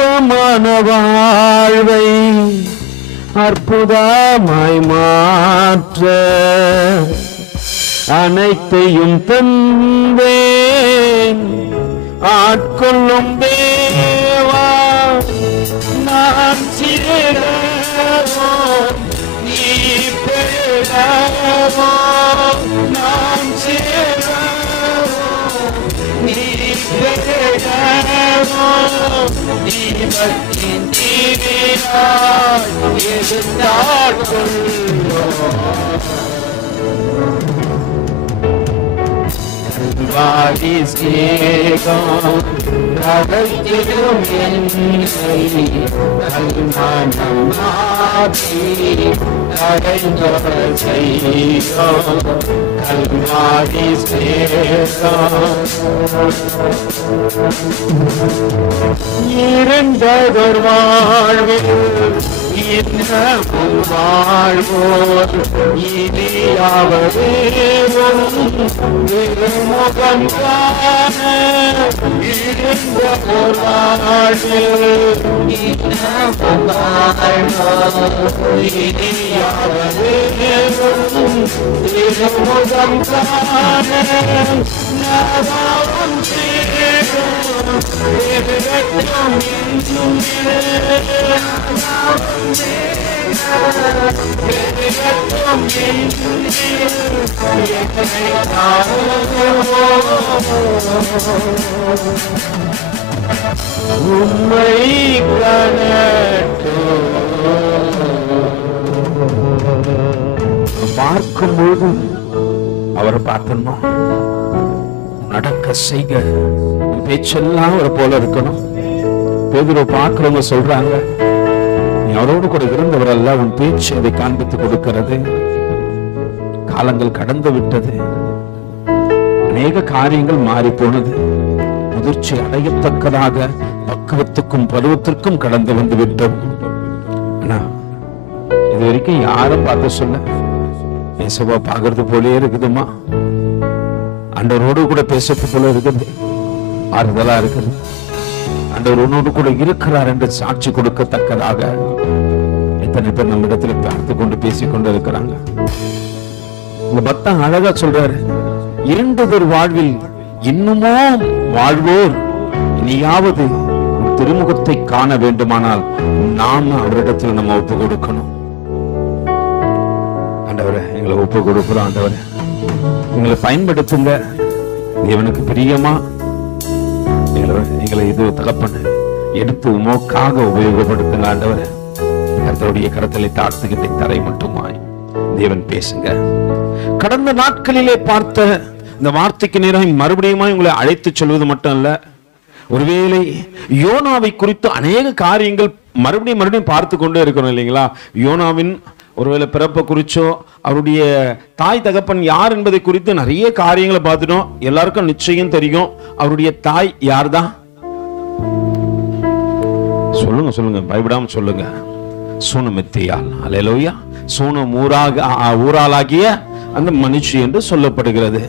அற்பமான வாழ்வை அற்புதமாய் மாற்ற அனைத்தையும் தந்தேன். ஆட்கொள்ளும் தேவா, நான் சேரவோ நீ பெறவோ, நான் சேரவோ நீ பெறவோ, தீபத்தின் தீவிராய் எதிர்த்தாட்கொள்ளோ. வாடி சேகம் அழைத்திடும் என்னை கல்மனம் மாற்றி அடைந்தோர் செய்தோம். கல்வாடி சேகம் இருந்ததொரு வாழ்வில் இன்னமும் வாழ்வோர் இனியாவதேவும் திருமுகம் காண இருந்த ஒரு வாழ்வில் இன்னமும் வாழ்வோர் இனியாவதேவும் திருமுகம் காண நவாவும் சேரும் எதிரட்டும் என்றும் உம்மை பார்க்கும்போது அவரை பார்க்கணும், நடக்க செய்க, பேச்செல்லாம் அவரை போல இருக்கணும். பேதுரு பார்க்கிறவங்க சொல்றாங்க, நீ அவரோடு கூட இருந்தவர் அல்ல, உன் பேச்சு அதை காண்பித்து கொடுக்கிறது. காலங்கள் கடந்து விட்டது, அநேக காரியங்கள் மாறி போனது, முதிர்ச்சி அடையத்தக்கதாக பக்குவத்துக்கும் பருவத்திற்கும் கடந்து வந்து விட்டோம். ஆனா இது வரைக்கும் யாரும் பார்த்து சொல்ல இயேசுவா பார்க்கறது போலே இருக்குதுமா, ஆண்டவரோடு கூட பேசுறது போல இருக்குது, ஆறுதலா இருக்குது, ஆண்டவர் உன்னோடு கூட இருக்கிறார் என்று சாட்சி கொடுக்கத்தக்கதாக எத்தனை பேர் நம்ம இடத்துல பார்த்து கொண்டு பேசிக்கொண்டு இருக்கிறாங்க. இந்த பக்தன் அழகா சொல்றாரு, இருண்டதொரு வாழ்வில் இன்னுமோ வாழ்வோர் இனியாவது திருமுகத்தை காண வேண்டுமானால் நாம் அவரிடத்தில் நம்ம ஒப்பு கொடுக்கணும். ஆண்டவரே, எங்களை ஒப்பு கொடுக்கிறோம். ஆண்டவரே, எங்களை பயன்படுத்துங்க. தேவனுக்கு பிரியமா எங்களை இது தகப்பன எடுத்து உமக்காக உபயோகப்படுத்துங்க. ஆண்டவரே, கர்த்தருடைய கரத்திலே தாழ்த்துகின்ற தரை மட்டுமாய் தேவன் பேசுங்க. கடந்த நாட்களிலே பார்த்த இந்த வார்த்தைக்கு நேரம் மறுபடியும் உங்களை அழைத்து சொல்வது மட்டும் அல்ல, ஒருவேளை யோனாவை குறித்து அநேக காரியங்கள் மறுபடியும் பார்த்து கொண்டே இருக்கணும் இல்லைங்களா? யோனாவின் ஒருவேளை பிறப்பை குறிச்சோ அவருடைய தாய் தகப்பன் யார் என்பதை குறித்து நிறைய காரியங்களை பார்த்துட்டோம். எல்லாருக்கும் நிச்சயம் தெரியும் அவருடைய தாய் யார் தான். சொல்லுங்க, பயப்படாம சொல்லுங்க. சூனமித்தியால். அல்லேலூயா. சூனம் ஊராளாகிய அந்த மனுஷி என்று சொல்லப்படுகிறது.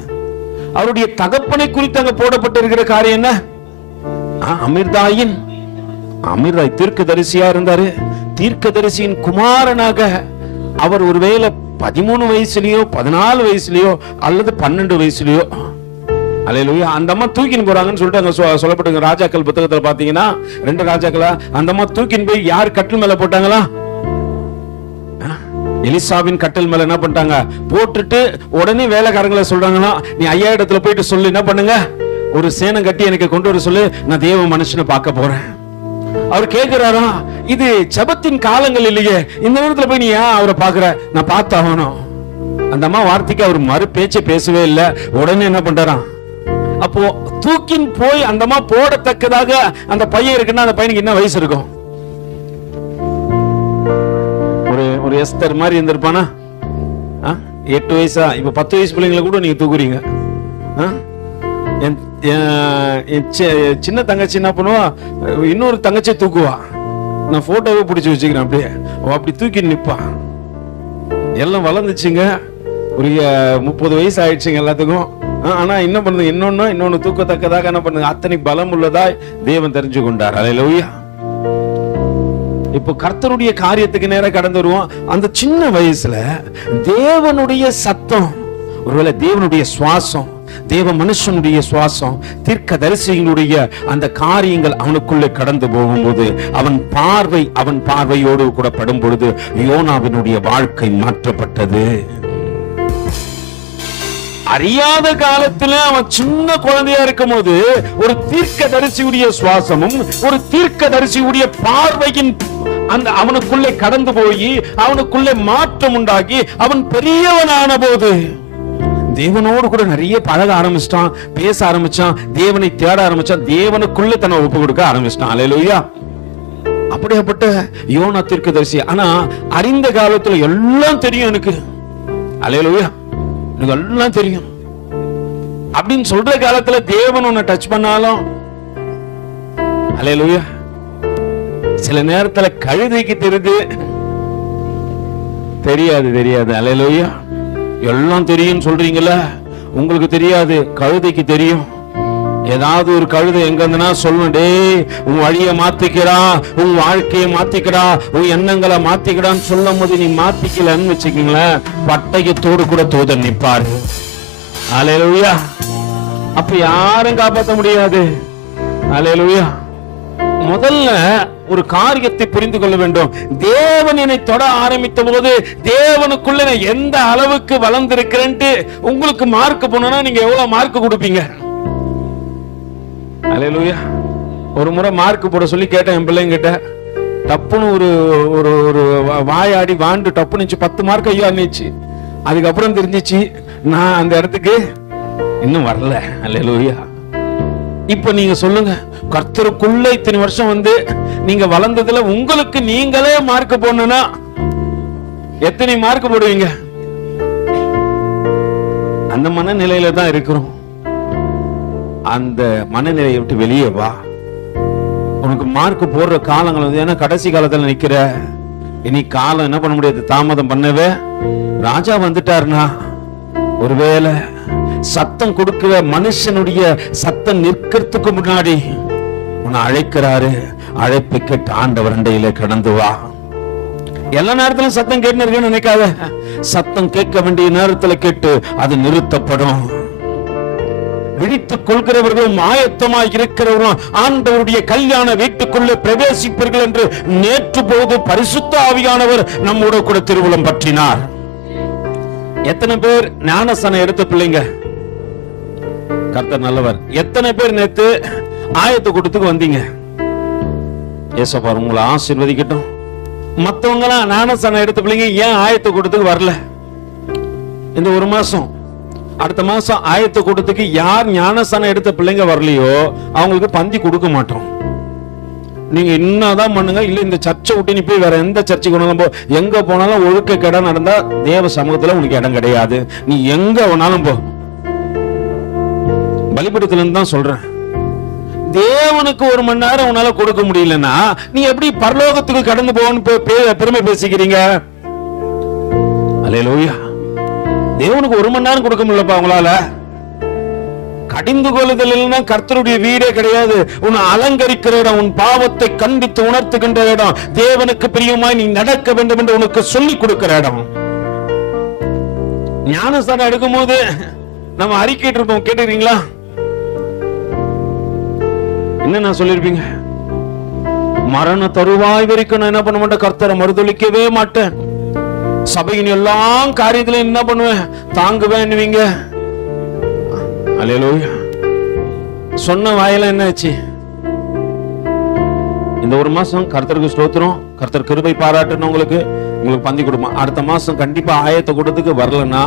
அவருடைய தகப்பனை குறித்து அங்க போடப்பட்டிருக்கிற காரியம் என்ன? அமிர்தாய் தீர்க்கதரிசியா இருந்தாரு. தீர்க்கதரிசியின் குமாரனாக அவர் ஒருவேளை 13 வயசுலயோ 14 வயசுலயோ அல்லது 12 வயசுலயோ, அல்லேலூயா, அந்த அம்மா தூக்கின்னு போறாங்கன்னு சொல்லிட்டு அங்க சொல்லப்பட்டிருக்க ராஜாக்கள் புத்தகத்துல பாத்தீங்கன்னா 2 ராஜாக்களா அந்த அம்மா தூக்கின்னு போய் யார் கட்டில் மேல போட்டாங்களா? எலிசாவின் கட்டில் மேல என்ன பண்ணிட்டாங்க? போட்டுட்டு உடனே வேலைக்காரங்களை சொல்றாங்களா, நீ ஐயா இடத்துல போயிட்டு சொல்லு, என்ன பண்ணுங்க, ஒரு சேனம் கட்டி எனக்கு கொண்டு வர சொல்லு, நான் தேவ மனுஷனை பார்க்க போறேன். அவர் கேட்கிறாரா, இது ஜெபத்தின் காலங்கள் இல்லையே, இந்த நேரத்துல போய் நீ ஏன் அவரை பாக்குற? நான் பார்த்தாகணும். அந்த அம்மா வார்த்தைக்கு அவர் மறு பேச்சை பேசவே இல்லை. உடனே என்ன பண்றாராம்? அப்போ தூக்கின் போய் அந்த அம்மா போடத்தக்கதாக அந்த பையன் இருக்குன்னா அந்த பையனுக்கு என்ன வயசு இருக்கும்? ஒரு எஸ்தர் மாதிரி இருந்திருப்பானா? 8 வயசா? இப்ப 10 வயசு பிள்ளைங்களை கூட நீங்க தூக்குறீங்க. சின்ன தங்கச்சி என்ன பண்ணுவா, இன்னொரு தங்கச்சி தூக்குவா. நான் போட்டோவே பிடிச்சி வச்சுக்கிறேன். அப்படியே அப்படி தூக்கி நிப்பா. எல்லாம் வளர்ந்துச்சுங்க, ஒரு 30 வயசு ஆயிடுச்சுங்க எல்லாத்துக்கும். ஆனா என்ன பண்ணுது, இன்னொன்னு தூக்கத்தக்கதாக என்ன பண்ணுது, அத்தனை பலம் உள்ளதாய் தேவன் தெரிஞ்சு கொண்டார். அல்லேலூயா. இப்போ கர்த்தருடைய காரியத்துக்கு நேரம் கடந்து வருவோம். அந்த சின்ன வயசுல தேவனுடைய சத்தம், ஒருவேளை தேவனுடைய சுவாசம், தேவ மனுஷனுடைய சுவாசம், தீர்க்கதரிசிகளுடைய அந்த காரியங்கள் அவனுக்குள்ளே கடந்து போகும்போது அவன் பார்வையோடு கூட படும் பொழுது யோனாவினுடைய வாழ்க்கை மாற்றப்பட்டது. அறியாத காலத்துல அவன் சின்ன குழந்தையா இருக்கும் போது ஒரு தீர்க்கதரிசியுடைய சுவாசமும் ஒரு தீர்க்கதரிசியுடைய பார்வையின் அந்த அவனுக்குள்ளே கடந்து போய் அவனுக்குள்ளே மாற்றம் உண்டாகி அவன் பெரியவனான போது தேவனோடு கூட நிறைய பழக ஆரம்பிச்சிட்டான், பேச ஆரம்பிச்சான், தேவனை தேட ஆரம்பிச்சான், தேவனுக்குள்ள தன்னை ஒப்பு கொடுக்க ஆரம்பிச்சிட்டான். அல்லேலூயா. அப்படியாப்பட்ட யோனா தீர்க்கதரிசி. ஆனா அறிந்த காலத்துல எல்லாம் தெரியும் எனக்கு, அல்லேலூயா, எனக்கு எல்லாம் தெரியும் அப்படின்னு சொல்ற காலத்துல தேவன் உன்னை டச் பண்ணாலும், அல்லேலூயா, சில நேரத்துல கழுதைக்கு தெரியாது. அல்லேலூயா. எல்லாம் தெரியும் சொல்றீங்களா, உங்களுக்கு தெரியாது, கழுதைக்கு தெரியும். ஏதாவது ஒரு கழுதை எங்க இருந்துனா சொல்லணும், டேய் உன் வழியை மாத்திக்கிறா, உன் வாழ்க்கையை மாத்திக்கிறா, உன் எண்ணங்களை மாத்திக்கிறான்னு சொல்லும் போது நீ மாத்திக்கலன்னு வச்சுக்கீங்களேன், பட்டயத்தோடு கூட தூதன் நிப்பாரு. அல்லேலூயா. அப்ப யாரும் காப்பாற்ற முடியாது. அல்லேலூயா. முதல்ல ஒரு காரியத்தை புரிந்து கொள்ள வேண்டும். தேவன் என்னை தொட ஆரம்பித்த போது தேவனுக்குள்ள எந்த அளவுக்கு வளர்ந்திருக்கிறேன் உங்களுக்கு மார்க் போனா நீங்க எவ்வளவு மார்க் கொடுப்பீங்க? அல்லேலூயா. ஒரு முறை மார்க் போட சொல்லி கேட்டேன் என் பிள்ளைங்கிட்ட. டப்புன்னு ஒரு வாயாடி வாண்டு டப்புன்னு 10 மார்க் ஐயா இருந்துச்சு. அதுக்கப்புறம் தெரிஞ்சிச்சு நான் அந்த இடத்துக்கு இன்னும் வரல. அல்லேலூயா. இப்ப நீங்க சொல்லுங்க, கர்த்தருக்குள்ள இத்தனை வருஷம் நீங்க வளர்ந்ததுல உங்களுக்கு நீங்களே மார்க் போடணும்னா எத்தனை மார்க் போடுவீங்க? அந்த மனநிலையில தான் இருக்கிறோம். அந்த மனநிலையை விட்டு வெளியே வா. உனக்கு மார்க் போடுற காலங்கள் ஏன்னா கடைசி காலத்துல நிக்கிற, இனி காலம் என்ன பண்ண முடியாது, தாமதம் பண்ணவே. ராஜா வந்துட்டாருனா ஒருவேளை சத்தம் கொடுக்கிற மனுஷனுடைய சத்தம் நிற்கிறதுக்கு முன்னாடி உன்னை அழைக்கிறாரு. அழைப்பை கேட்டு ஆண்டவர் அண்டையில கடந்து வா. எல்லா நேரத்திலும் சத்தம் கேட்டு இருக்கேன்னு நினைக்காத. சத்தம் கேட்க வேண்டிய நேரத்துல கேட்டு அது நிறுத்தப்படும். விழித்துக் கொள்கிறவர்களும் ஆயத்தமாய் இருக்கிறவர்களும் ஆண்டவருடைய கல்யாண வீட்டுக்குள்ளே பிரவேசிப்பீர்கள் என்று நேற்று போது பரிசுத்த ஆவியானவர் நம்மோட கூட திருவுளம் பற்றினார். எத்தனை பேர் ஞானஸ்தானம் எடுத்த பிள்ளைங்க? கர்த்தர் நல்லவர். எத்தனை பேர் நேத்து ஆயத்த கூட்டத்துக்கு வந்தீங்க? ஏசப்பா உங்களை ஆசீர்வதிக்கட்டும். மத்தவங்க எல்லாம் ஞானஸ்தானம் எடுத்த பிள்ளைங்க ஏன் ஆயத்த கூட்டத்துக்கு வரல? இந்த ஒரு மாசம், அடுத்த மாசம் ஆயத்த கூட்டத்துக்கு யார் ஞானஸ்தானம் எடுத்த பிள்ளைங்க வரலையோ அவங்களுக்கு பந்தி கொடுக்க மாட்டோம். நீங்க என்னதான் பண்ணுங்க, இல்ல இந்த சர்ச்சை விட்டு நீ போய் வேற எந்த சர்ச்சைக்கு போனாலும் போ. எங்க போனாலும் ஒழுக்க கேட நடந்தா தேவ சமூகத்துல உனக்கு இடம் கிடையாது. நீ எங்க வேணாலும் போ. பலிபீடத்துல தான் சொல்றேன். தேவனுக்கு 1 மணி நேரம் உன்னால கொடுக்க முடியலன்னா நீ எப்படி பரலோகத்துக்கு கடந்து போகணும்னு பெருமை பேசிக்கிறீங்க? அல்லேலூயா. தேவனுக்கு 1 மணி நேரம் கொடுக்க முடியலப்பா உங்களால. கடிந்து கொள்ளுதல் இல்லைன்னா கர்த்தருடைய வீடே கிடையாது. உன்னை அலங்கரிக்கிற இடம், உன் பாவத்தை கண்டித்து உணர்த்துகின்ற இடம், தேவனுக்கு பிரியமாய் நீ நடக்க வேண்டும் என்று உனக்கு சொல்லிக் கொடுக்கிற இடம். ஞானஸ்தானம் எடுக்கும் போது நம்ம அறிக்கைட்டு இருப்போம், கேட்டுறீங்களா? என்ன நான் சொல்லிருப்பீங்க? மரண தருவாய் வரைக்கும் நான் என்ன பண்ண மாட்டேன், கர்த்தரை மறுதலிக்கவே மாட்டேன். சபையின் எல்லாம் காரியத்திலும் என்ன பண்ணுவேன், தாங்குவேன். அல்லேலூயா. சொன்ன வாயில என்ன ஆச்சு? இந்த ஒரு மாசம் கர்த்தருக்கு ஸ்தோத்திரம், கர்த்தர் கிருபை பாராட்டணும். உங்களுக்கு பந்தி கொடுப்போம். அடுத்த மாசம் கண்டிப்பா ஆயத்த கூட்டத்துக்கு வரலன்னா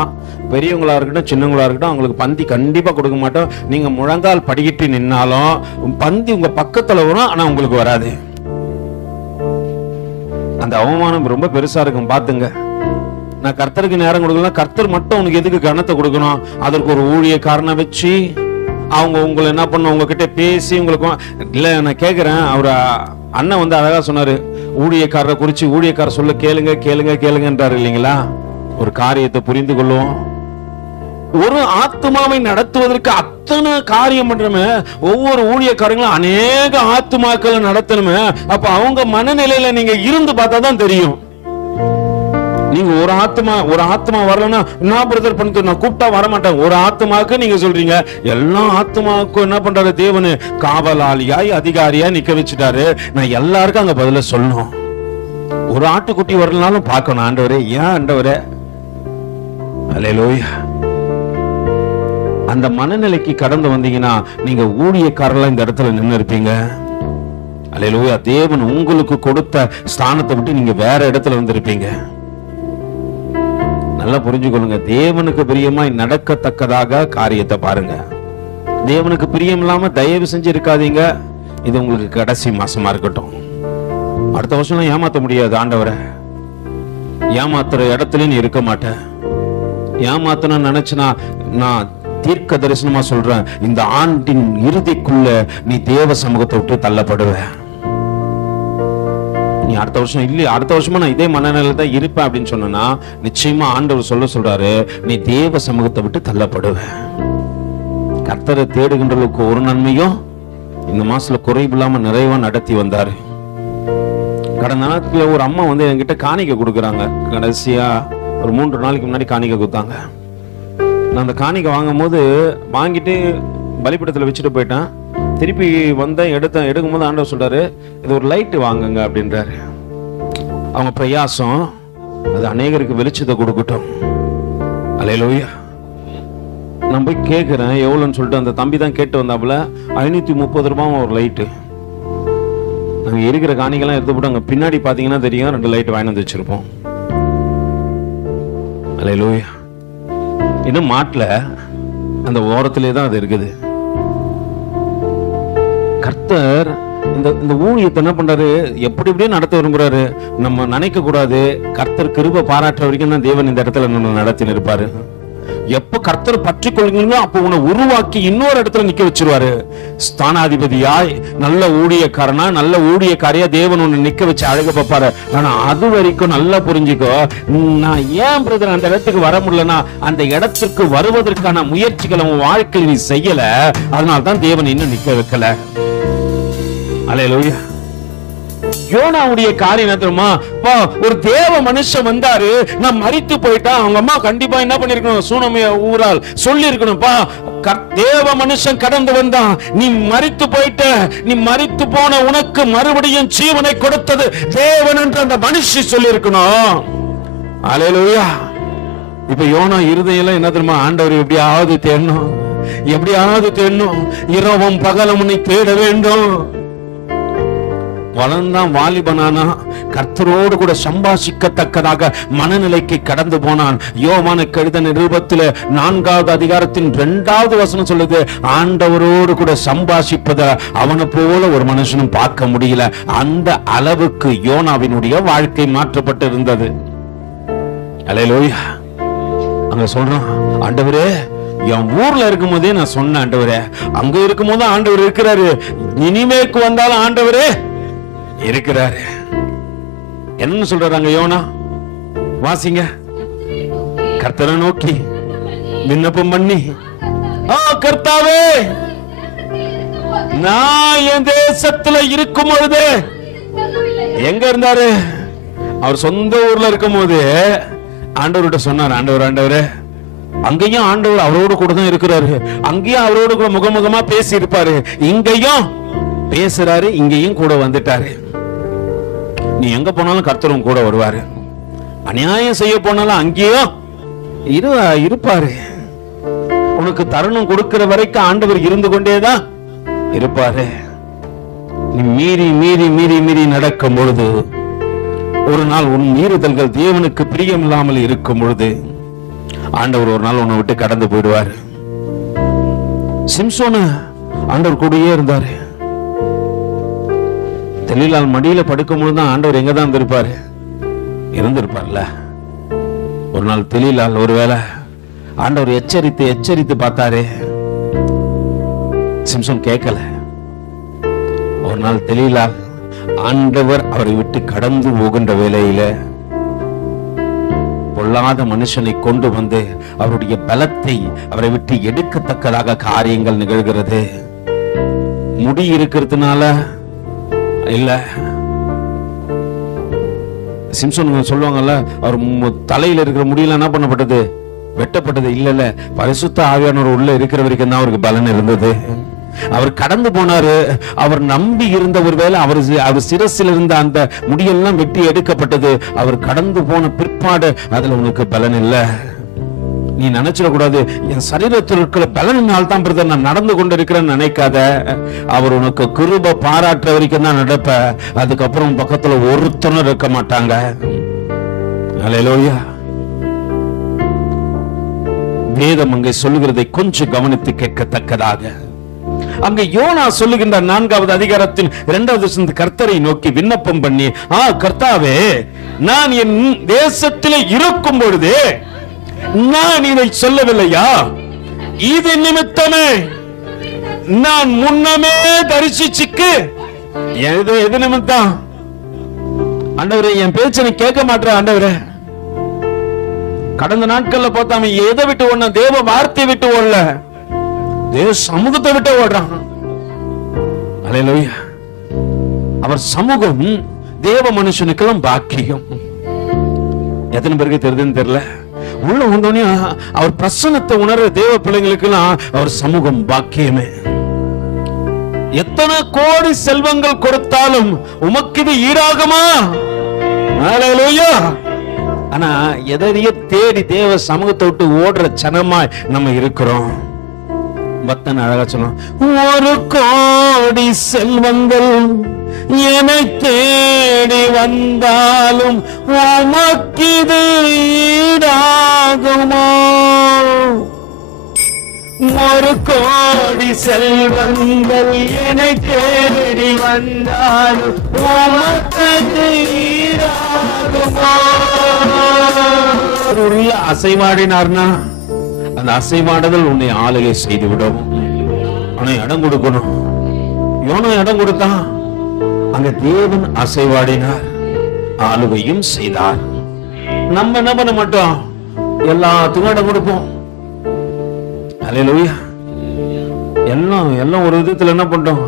பெரியவங்களா இருக்கட்டும் சின்னவங்களா இருக்கட்டும் அவங்களுக்கு பந்தி கண்டிப்பா கொடுக்க மாட்டோம். நீங்க முழங்கால் படிக்கிட்டு நின்னாலும் பந்தி உங்க பக்கத்துல வரும், ஆனா உங்களுக்கு வராது. அந்த அவமானம் ரொம்ப பெருசா இருக்கும். பாத்துங்க, நான் கர்த்தருக்கு நேரம் கொடுக்கலாம், கர்த்தர் மட்டும் உனக்கு எதுக்கு கனத்தை கொடுக்கணும்? அதற்கு ஒரு ஊழியக்காரனை வச்சு அவங்க உங்களை என்ன பண்ண, உங்ககிட்ட பேசி உங்களுக்கு இல்ல. நான் கேட்கிறேன், அவர் அண்ணன் அழகா சொன்னாரு, ஊழியக்காரரை குறிச்சு ஊழியக்காரர் சொல்ல கேளுங்க கேளுங்க கேளுங்கன்றாரு இல்லைங்களா? ஒரு காரியத்தை புரிந்து கொள்வோம். ஒரு ஆத்மாவை நடத்துவதற்கு அத்தனை காரியம் பண்றமே, ஒவ்வொரு ஊழியக்காரங்களும் அநேக ஆத்மாக்களை நடத்தணுமே. அப்ப அவங்க மனநிலையில நீங்க இருந்து பார்த்தா தான் தெரியும். நீங்க ஒரு ஆத்மா வரலன்னா நான் பிரதர் பண்ணிட்டு நான் கூப்பிட்டா வரமாட்டேன். ஒரு ஆத்மாவுக்கு நீங்க சொல்றீங்க, எல்லா ஆத்மாவுக்கும் என்ன பண்றாரு தேவனு காவலாளியாய் அதிகாரியா நிக்க வச்சுட்டாரு. நான் எல்லாருக்கும் அங்க பதில சொல்லணும். ஒரு ஆட்டுக்குட்டி வரலனாலும் பார்க்கணும். ஆண்டவரே, ஏன் ஆண்டவரே? அல்லேலூயா. அந்த மனநிலைக்கு கடந்து வந்தீங்கன்னா நீங்க ஊழியக்காரர்களா இந்த இடத்துல நின்று இருப்பீங்க. அல்லேலூயா. தேவன் உங்களுக்கு கொடுத்த ஸ்தானத்தை விட்டு நீங்க வேற இடத்துல வந்திருப்பீங்க. நல்லா புரிஞ்சுக்கொள்ளுங்க. தேவனுக்கு பிரியமாய் நடக்கத்தக்கதாக காரியத்தை பாருங்க. தேவனுக்கு பிரியம் இல்லாம தயவு செஞ்சு இருக்காதீங்க. இது உங்களுக்கு கடைசி மாசமா இருக்கட்டும். அடுத்த வருஷம் ஏமாத்த முடியாது. ஆண்டவரை ஏமாத்துற இடத்துல நீ இருக்க மாட்டேன். ஏமாத்தணும் நினைச்சுனா நான் தீர்க்க தரிசனமா சொல்றேன், இந்த ஆண்டின் இறுதிக்குள்ள நீ தேவ சமூகத்தை விட்டு தள்ளப்படுவ. நீ அடுத்த வருஷம் இல்லையா, அடுத்த வருஷமா நான் இதே மனநிலையில தான் இருப்பேன் அப்படின்னு சொன்னா நிச்சயமா ஆண்டவர் சொல்றாரு, நீ தேவ சமூகத்தை விட்டு தள்ளப்படுவ. கர்த்தரை தேடுகின்றவர்களுக்கு ஒரு நன்மையும் இந்த மாசத்துல குறைவில்லாம நிறைவா நடத்தி வந்தாரு. கடந்த நாட்கள ஒரு அம்மா வந்து என்கிட்ட காணிக்கை கொடுக்குறாங்க. கடைசியா ஒரு 3 நாளைக்கு முன்னாடி காணிக்கை கொடுத்தாங்க. நான் அந்த காணிக்கை வாங்கும் போது வாங்கிட்டு பலிபீடத்துல வச்சுட்டு போயிட்டேன். திருப்பி வந்தேன், எடுக்கும்போது ஆண்டவர் சொல்றாரு, இது ஒரு லைட்டு வாங்குங்க அப்படின்றாரு. அவங்க பிரயாசம் அது அநேகருக்கு வெளிச்சத்தை கொடுக்கட்டும். அல்லேலூயா. நான் போய் கேட்கிறேன் எவ்வளோன்னு சொல்லிட்டு. அந்த தம்பி தான் கேட்டு வந்தாப்புல 530 ரூபாய் ஒரு லைட்டு. நாங்க இருக்கிற காணிக்கெல்லாம் எடுத்து போட்டு அங்க பின்னாடி பாத்தீங்கன்னா தெரியும் 2 லைட் வாங்கி வந்து வச்சிருப்போம். அல்லேலூயா. இன்னும் மாட்டல, அந்த ஓரத்திலே தான் அது இருக்குது. கர்த்தர் இந்த ஊழியத்தை என்ன பண்றாரு, எப்படி எப்படியே நடத்த விரும்புறாரு. நம்ம நினைக்க கூடாது, கர்த்தர் கிருபை பாராட்டுற வரைக்கும் தான் தேவன் இந்த இடத்துல நம்ம நடத்தி நிற்பாரு. எப்ப கர்த்தர் பற்றி கொள்ளுங்களோ அப்ப உன்னை உருவாக்கி இன்னொரு இடத்துல நிக்க வச்சிருவாரு. ஸ்தானாதிபதியாய் நல்ல ஊழியக்காரனா நல்ல ஊழியக்காரியா தேவன் உன்னை நிக்க வச்சு அழக பார்ப்பாரு. ஆனா அது வரைக்கும் நல்லா புரிஞ்சுக்கோ, நான் ஏன் பிரதர் அந்த இடத்துக்கு வர முடியலன்னா அந்த இடத்துக்கு வருவதற்கான முயற்சிகளை உன் வாழ்க்கையில் நீ செய்யல. அதனால்தான் தேவன் இன்னும் நிக்க வைக்கல. அல்லேலூயா. யோனாவுடைய காரியம் என்ன தெரியுமா? ஒரு தேவ மனுஷன் வந்தாரு, நான் மரித்து போயிட்டா அவங்க அம்மா கண்டிப்பா என்ன பண்ணிருக்கணும், சூனமிய ஊரால் சொல்லி இருக்கணும்ப்பா, தேவ மனுஷன் கடந்து வந்தான், நீ மரித்து போயிட்ட, நீ மரித்து போன உனக்கு மறுபடியும் ஜீவனை கொடுத்தது தேவன் என்று அந்த மனுஷி சொல்லி இருக்கணும். அல்லேலூயா. இப்ப யோனா இருதயம் என்ன தெரியுமா? ஆண்டவர் எப்படியாவது தேடணும், எப்படியாவது தேடணும், இரவும் பகலும் உன்னை தேட வேண்டும். வளர்ந்தான், வாலிபனானா, கர்த்தரோடு கூட சம்பாஷிக்கத்தக்கதாக மனநிலைக்கு கடந்து போனான். யோவானுக்கு எழுதின நிருபத்தில் 4வது அதிகாரத்தின் 2வது வசனம் சொல்லுது, ஆண்டவரோடு கூட சம்பாஷிப்பத அவனை போல ஒரு மனுஷனும் பார்க்க முடியல. அந்த அளவுக்கு யோனாவினுடைய வாழ்க்கை மாற்றப்பட்டு இருந்தது. அல்லேலூயா. அங்க சொல்றான், ஆண்டவரே என் ஊர்ல இருக்கும் போதே நான் சொன்னேன், ஆண்டவரே அங்க இருக்கும் போது ஆண்டவர் இருக்கிறாரு, நினிவேக்கு வந்தாலும் ஆண்டவரே இருக்கிறாரு. என்ன சொல்றாங்க யோனா? வாசிங்க. கர்த்தரை நோக்கி விண்ணப்பம் பண்ணி, கர்த்தாவே நான் என் தேசத்துல இருக்கும் பொழுது, எங்க இருந்தாரு? அவர் சொந்த ஊர்ல இருக்கும் போது ஆண்டவர்கிட்ட சொன்னார், ஆண்டவரே அங்கேயும் ஆண்டவர் அவரோடு கூட தான் இருக்கிறாரு, அங்கேயும் அவரோடு கூட முகமுகமா பேசி இருப்பாரு, இங்கேயும் பேசுறாரு, இங்கேயும் கூட வந்துட்டாரு. நீ எங்க போனாலும் கர்த்தரும் கூட வருவாரு. அநியாயம் செய்ய போனாலும் அங்கேயும் இருப்பாரு. உனக்கு தருணம் கொடுக்கிற வரைக்கும் ஆண்டவர் இருந்து கொண்டேதான் இருப்பாரு. நீ மீறி மீறி மீறி மீறி நடக்கும் பொழுது, ஒரு நாள் உன் மீறுதல்கள் தேவனுக்கு பிரியம் இல்லாமல் இருக்கும் பொழுது ஆண்டவர் ஒரு நாள் உன்னை விட்டு கடந்து போயிடுவாரு. சிம்சோனு ஆண்டவர் கூடயே இருந்தாரு. தெலீலாள் மடியில படுக்கும் பொழுதுதான் ஆண்டவர் எங்கதான் இருந்திருப்பார்ல. ஒரு நாள் தெலீலாள் ஒருவேளை ஆண்டவர் எச்சரித்து பார்த்தாரு, சிம்சோன் கேட்கல. ஒரு நாள் தெலீலாள் ஆண்டவர் அவரை விட்டு கடந்து போகின்ற வேளையில பொல்லாத மனுஷனை கொண்டு வந்து அவருடைய பலத்தை அவரை விட்டு எடுக்கத்தக்கதாக காரியங்கள் நிகழ்கிறது. முடி இருக்கிறதுனால இல்ல, சிம்சன் சொல்லுவாங்கல்ல, அவர் தலையில இருக்கிற முடியல என்ன பண்ணப்பட்டது, வெட்டப்பட்டது. இல்ல, பரிசுத்த ஆவியானவர் உள்ள இருக்கிற வரைக்கும் தான் அவருக்கு பலன் இருந்தது. அவர் கடந்து போனாரு. அவர் நம்பி இருந்த ஒருவேளை அவர் சிரசில் இருந்த அந்த முடியெல்லாம் வெட்டி எடுக்கப்பட்டது. அவர் கடந்து போன பிற்பாடு அதுல உனக்கு பலன் இல்ல. நீ நினைச்சிடக்கூடாது, என் சரீரத்தில் இருக்கிற பலனினால் தான் பிரதர் நான் நடந்து கொண்டு இருக்கிறேன்னு நினைக்காத. அவர் உனக்கு கிருபை பாராட்டுற வரைக்கும் தான் நடப்ப. அதுக்கப்புறம் பக்கத்துல ஒருத்தனும் இருக்க மாட்டாங்க. அல்லேலூயா. வேதம் அங்கே சொல்லுகிறதை கொஞ்சம் கவனித்து கேட்கத்தக்கதாக, அங்க யோனா சொல்லுகின்ற 4வது அதிகாரத்தின் 2வது வசனத்தில் கர்த்தரை நோக்கி விண்ணப்பம் பண்ணி, கர்த்தாவே, நான் என் தேசத்திலே இருக்கும் பொழுது நான் இதை சொல்லவில்லையா? இது நிமித்தமே நான் முன்னமே தரிசிச்சுக்கு. எது நிமித்தம்? ஆண்டவரே, என் பேச்சனை கேட்க மாட்டேன் ஆண்டவரே. கடந்த நாட்கள்ல பார்த்தாம எதை விட்டு ஓடன? தேவ வார்த்தையை விட்டு ஓடல, தேவ சமூகத்தை விட்டு ஓடுறான். அல்லேலூயா. அவர் சமூகம் தேவ மனுஷனுக்கெல்லாம் பாக்கியம். எத்தனை பேருக்கு தெரியுதுன்னு தெரியல. உள்ள வந்தோடனே அவர் பிரசன்னத்தை உணர்ற தேவ பிள்ளைங்களுக்கெல்லாம் அவர் சமூகம் பாக்கியமே. எத்தனை கோடி செல்வங்கள் கொடுத்தாலும் உமக்கு இது ஈடாகுமா? அல்லேலூயா. ஆனா எதையே தேடி தேவ சமூகத்தை விட்டு ஓடுற சனமாய் நம்ம இருக்கிறோம். பக்தன் அழகா சொல்லும், ஒரு கோடி செல்வங்கள் என்னை தேடி வந்தாலும் உமக்கிது ஈடாகுமோ? ஒரு கோடி செல்வங்கள் என்னை தேடி வந்தாலும் உமக்கிது ஈடாகுமோ? உள்ள அசைவாடினார்னா அந்த அசைவாடுதல் உன்னை ஆளுகை செய்து விடும். ஆனா இடம் கொடுக்கணும். யோனா இடம் கொடுத்தான். அங்க தேவன் அசைவாடினார், ஆளுகையும் செய்தார். நம்ம என்ன பண்ண மாட்டோம்? எல்லாத்துக்கும் இடம் கொடுப்போம். அல்லேலூயா. எல்லாம் ஒரு விதத்துல என்ன பண்றோம்?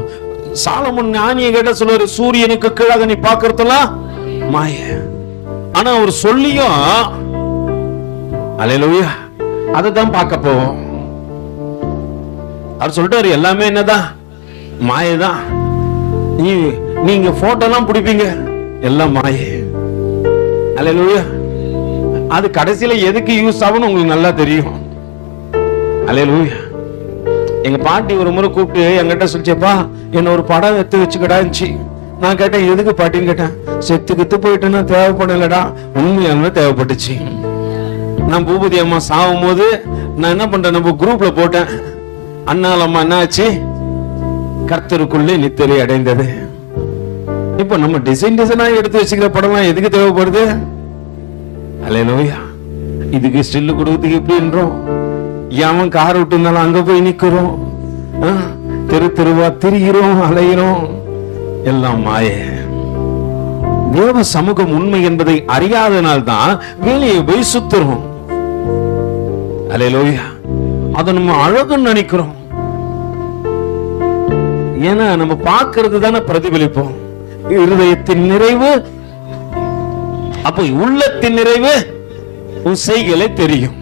சாலமோன் ஞானியை கேட்ட சொல்லுவாரு, சூரியனுக்கு கீழாக நீ பாக்குறதெல்லாம் மாய. ஆனா அவர் சொல்லியும் அல்லேலூயா அதான் பார்க்க போவோம். அவர் சொல்லிட்டாரு, எல்லாமே என்னதான் மாயதான். நீங்க போட்டோ எல்லாம் பிடிப்பீங்க, எல்லாம் மாயே. அல்லேலூயா. அது கடைசியில எதுக்கு யூஸ் ஆகும்னு உங்களுக்கு நல்லா தெரியும். அல்லேலூயா. எங்க பாட்டி ஒரு முறை கூப்பிட்டு என்கிட்ட சொல்லிச்சப்பா, என்ன ஒரு படம் எடுத்து வச்சுக்கடா இருந்துச்சு. நான் கேட்டேன், எதுக்கு பாட்டின்னு கேட்டேன். செத்து கித்து போயிட்டுன்னா தேவைப்படலடா. உண்மையாலுமே தேவைப்பட்டுச்சு. நான் பூபதி அம்மா சாகும் போது நான் என்ன பண்றேன், நம்ம குரூப்ல போட்டேன். அண்ணால் அம்மா என்ன ஆச்சு? கர்த்தருக்குள்ளே நித்திரை அடைந்தது. இப்ப நம்ம டிசைனா எடுத்து வச்சுக்கிற படம்லாம் எதுக்கு தேவைப்படுது? அல்லேலூயா. இதுக்கு ஸ்டில்லு கொடுக்கறதுக்கு எப்படின்றோம்? ஏன் கார் விட்டு இருந்தாலும் அங்க போய் நிக்கிறோம், தெருவா திரிகிறோம், அலைகிறோம். எல்லாம் மாயே. தேவ சமூகம் உண்மை என்பதை அறியாதனால் தான் வேலையை போய் சுத்துறோம். அல்லேலூயா. அதை நம்ம அழகுன்னு நினைக்கிறோம். ஏன்னா நம்ம பார்க்கிறது தானே பிரதிபலிப்போம். இருதயத்தின் நிறைவு, அப்ப உள்ளத்தின் நிறைவு உன் செய்களை தெரியும்.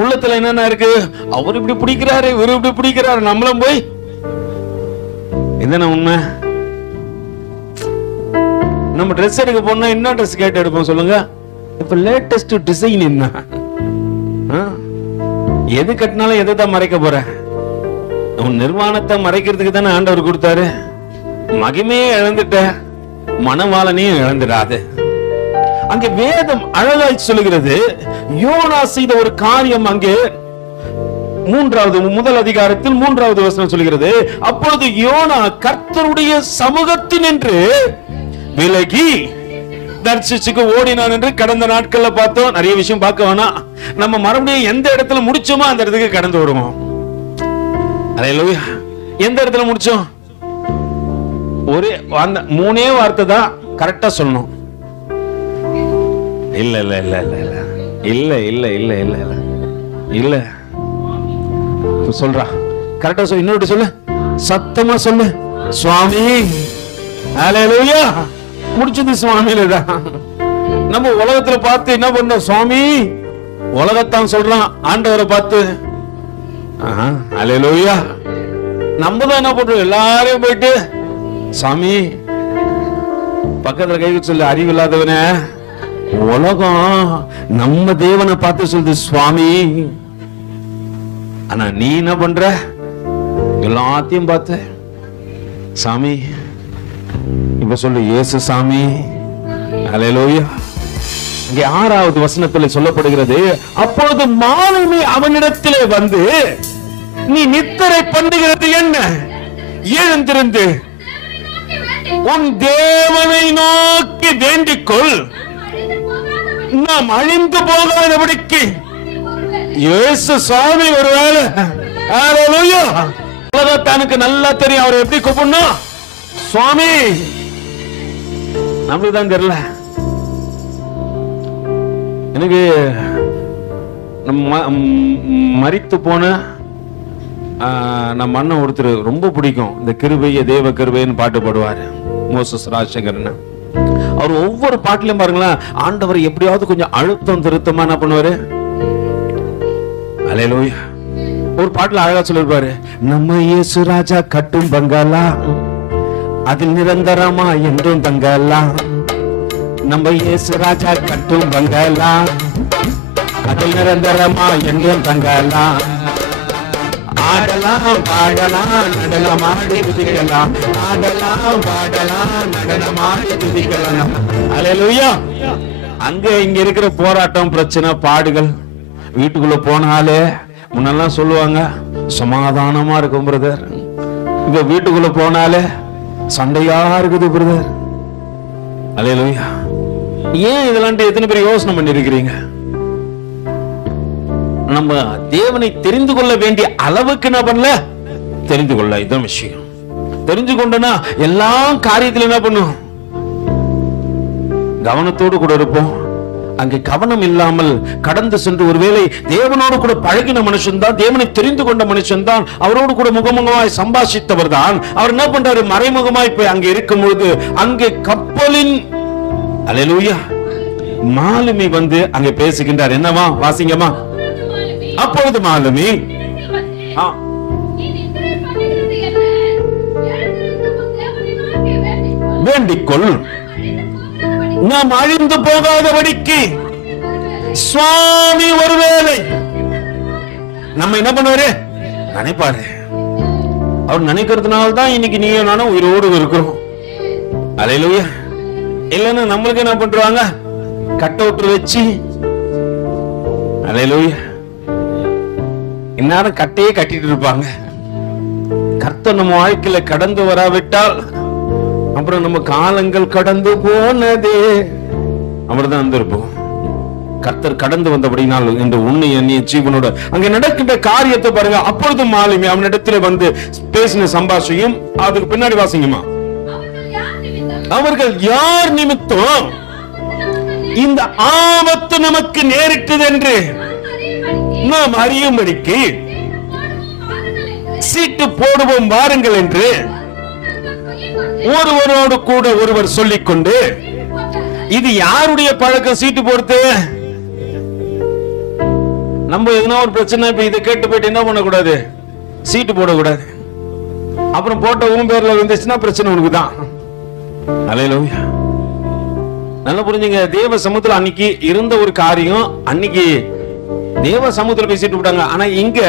உள்ளத்துல என்னென்ன இருக்கு? அவர் இப்படி பிடிக்கிறாரு, இவரு இப்படி பிடிக்கிறாரு, நம்மளும் போய் இதுதானே உண்மை. நம்ம ட்ரெஸ் எடுக்க போனா என்ன ட்ரெஸ் கேட்டு எடுப்போம் சொல்லுங்க? இப்ப லேட்டஸ்ட் டிசைன் என்ன? எது கட்டினாலும் எதை தான் மறைக்க போற? உன் நிர்வாணத்தை மறைக்கிறதுக்கு தானே ஆண்டவர் கொடுத்தாரு. மகிமையே இழந்துட்ட, மனவாளனையும் இழந்துடாது. அங்கே வேதம் அழகாய் சொல்லுகிறது. யோனா செய்த ஒரு காரியம் அங்கே முதல் அதிகாரத்தில் 3வது வசனம் சொல்கிறது, அப்பொழுது யோனா கர்த்தருடைய சமூகத்தினின்று விலகி தர்சிச்சுக்கு ஓடினான் என்று கடந்த நாட்கள்ல பார்த்தோம். நிறைய விஷயம் பார்க்க வேணாம். நம்ம மறுபடியும் எந்த இடத்துல முடிச்சோமோ அந்த இடத்துக்கு கடந்து வருவோம். அல்லேலூயா. எந்த இடத்துல முடிச்சோம்? ஒரே அந்த 3 வார்த்தை தான் கரெக்டா சொல்லணும். இல்ல இல்ல இல்ல இல்ல இல்ல இல்ல இல்ல இல்ல இல்ல இல்ல இல்ல சொல்றா கரெக்டா சொல்லு, இன்னொரு சொல்லு, சத்தமா சொல்லு, சுவாமி. ஹல்லேலூயா. முடிச்சது சுவாமியில தான். நம்ம உலகத்துல பார்த்து என்ன பண்ணோம்? சுவாமி. உலகத்தான் சொல்றான், ஆண்டவரை பார்த்து ஹல்லேலூயா. நம்ம தான் என்ன பண்றோம்? எல்லாரையும் போயிட்டு சாமி பக்கத்துல கை சொல்லு, அறிவில்லாதவன. உலகம் நம்ம தேவனை பார்த்து சொல்லுது சுவாமி. ஆனா நீ என்ன பண்ற? எல்லாத்தையும் பார்த்து சாமி. இப்ப சொல்லு, இயேசு சாமி. ஹல்லேலூயா. இங்கே 6வது வசனத்தில் சொல்லப்படுகிறது, அப்பொழுது மாலுமி அவனிடத்திலே வந்து, நீ நித்திரை பண்ணுகிறது என்ன? எழுந்திருந்து உன் தேவனை நோக்கி வேண்டிக்கொள், நாம் அழிந்து போகாதபடிக்கு. இயேசு சாமி ஒருவேளை ஹல்லேலூயா. உலகத்தானுக்கு நல்லா தெரியும் அவரை எப்படி கூப்பிடணும், சுவாமி. நம்மளுக்கு தான் தெரியல. எனக்கு மரித்து போன நம்ம அண்ணன் ஒருத்தர் ரொம்ப பிடிக்கும். இந்த கிருபைய தேவ கிருபைன்னு பாட்டு பாடுவார், மோசஸ் ராஜசேகரன். அவர் ஒவ்வொரு பாட்டிலையும் பாருங்களேன், ஆண்டவர் எப்படியாவது கொஞ்சம் அழுத்தம் திருத்தமா என்ன பண்ணுவாரு. ஹல்லேலூயா. ஒரு பாட்டுல அழகா சொல்லிருப்பாரு, நம்ம இயேசு ராஜா கட்டும் பங்களா அதில் நிரந்தரமா என்றும் தங்கலாம். நம்ம இயேசு ராஜா கட்டும் பங்களா அதில் நிரந்தரமா என்றும் தங்கலாம். ஆடலாம் பாடலாம் நடனமாடி துதிக்கலாம், ஆடலாம் பாடலாம் நடனமாடி துதிக்கலாம். ஹல்லேலூயா. அங்க இங்க இருக்கிற போராட்டம், பிரச்சனை, பாடுகள், வீட்டுக்குள்ள போனாலே முன்னெல்லாம் சொல்லுவாங்க சமாதானமா இருக்கும் பிரதர். இப்ப வீட்டுக்குள்ள போனாலே சண்டையா இருக்குது பிரதர். ஹல்லேலூயா. ஏன் இதெல்லாம் எத்தனை பேர் யோசனை பண்ணி இருக்கிறீங்க? நம்ம தேவனை தெரிந்து கொள்ள வேண்டிய அளவுக்கு என்ன பண்ணல, தெரிந்து கொள்ள. இதுதான் விஷயம். தெரிஞ்சு கொண்டனா எல்லா காரியத்திலும் என்ன பண்ணும், கவனத்தோடு கூட இருப்போம். அங்கே கவனம் இல்லாமல் கடந்து சென்று ஒருவேளை தேவனோடு கூட பழகின மனுஷன் தான், தேவனை தெரிந்து கொண்ட மனுஷன் தான், அவரோடு கூட முகமுகமாய் சம்பாஷித்தவர் தான். அவர் என்ன பண்றாரு? மறைமுகமாய் போய் அங்கே இருக்கும் பொழுது அங்கே கப்பலின் ஹல்லேலூயா மாலுமி வந்து அங்கே பேசுகின்றார். என்னவா? வாசிங்கம்மா. அப்பொழுது மாலுமி வேண்டிக்கொள், நாம் அழிந்து போகாதபடிக்கு. சுவாமி ஒருவேளை நம்ம என்ன பண்ணுவாரு? நினைப்பாரு. அவர் நினைக்கிறதுனால தான் இன்னைக்கு நீங்க நானும் உயிரோடு இருக்கிறோம். ஹல்லேலூயா. இல்லன்னா நம்மளுக்கு என்ன பண்றாங்க? கட் அவுட் வச்சு ஹல்லேலூயா இந்நேரம் கட்டையே கட்டிட்டு இருப்பாங்க. கர்த்தர் நம்ம வாழ்க்கையில கடந்து வராவிட்டால் அப்புறம் நம்ம காலங்கள் கடந்து போனதே அப்படிதான் வந்திருப்போம். கர்த்தர் கடந்து வந்தபடினால் இந்த உன்னை எண்ணிய ஜீவனோட அங்க நடக்கின்ற காரியத்தை பாருங்க. அப்பொழுது மாலுமி அவனிடத்தில் வந்து பேசின சம்பாஷையும் அதுக்கு பின்னாடி வாசிங்கம்மா. அவர்கள் யார் நிமித்தம் இந்த ஆபத்து நமக்கு நேரிட்டது என்று நாம் அறியும்படிக்கு சீட்டு போடுவோம் வாருங்கள் என்று ஒருவரோடு கூட ஒருவர் சொல்லிக்கொண்டு. இது யாருடைய பழக்கம்? சீட்டு போடுறது. நம்ம எதுனா ஒரு பிரச்சனை, இப்ப இதை கேட்டு போயிட்டு என்ன பண்ணக்கூடாது? சீட்டு போடக்கூடாது. அப்புறம் போட்ட உன் பேர்ல வந்துச்சுன்னா பிரச்சனை உனக்கு தான். ஹல்லேலூயா. நல்லா புரிஞ்சுங்க. தேவ சமூகத்துல அன்னைக்கு இருந்த ஒரு காரியம், அன்னைக்கு தேவ சமூகத்துல போய் சீட்டு போட்டாங்க. ஆனா இங்க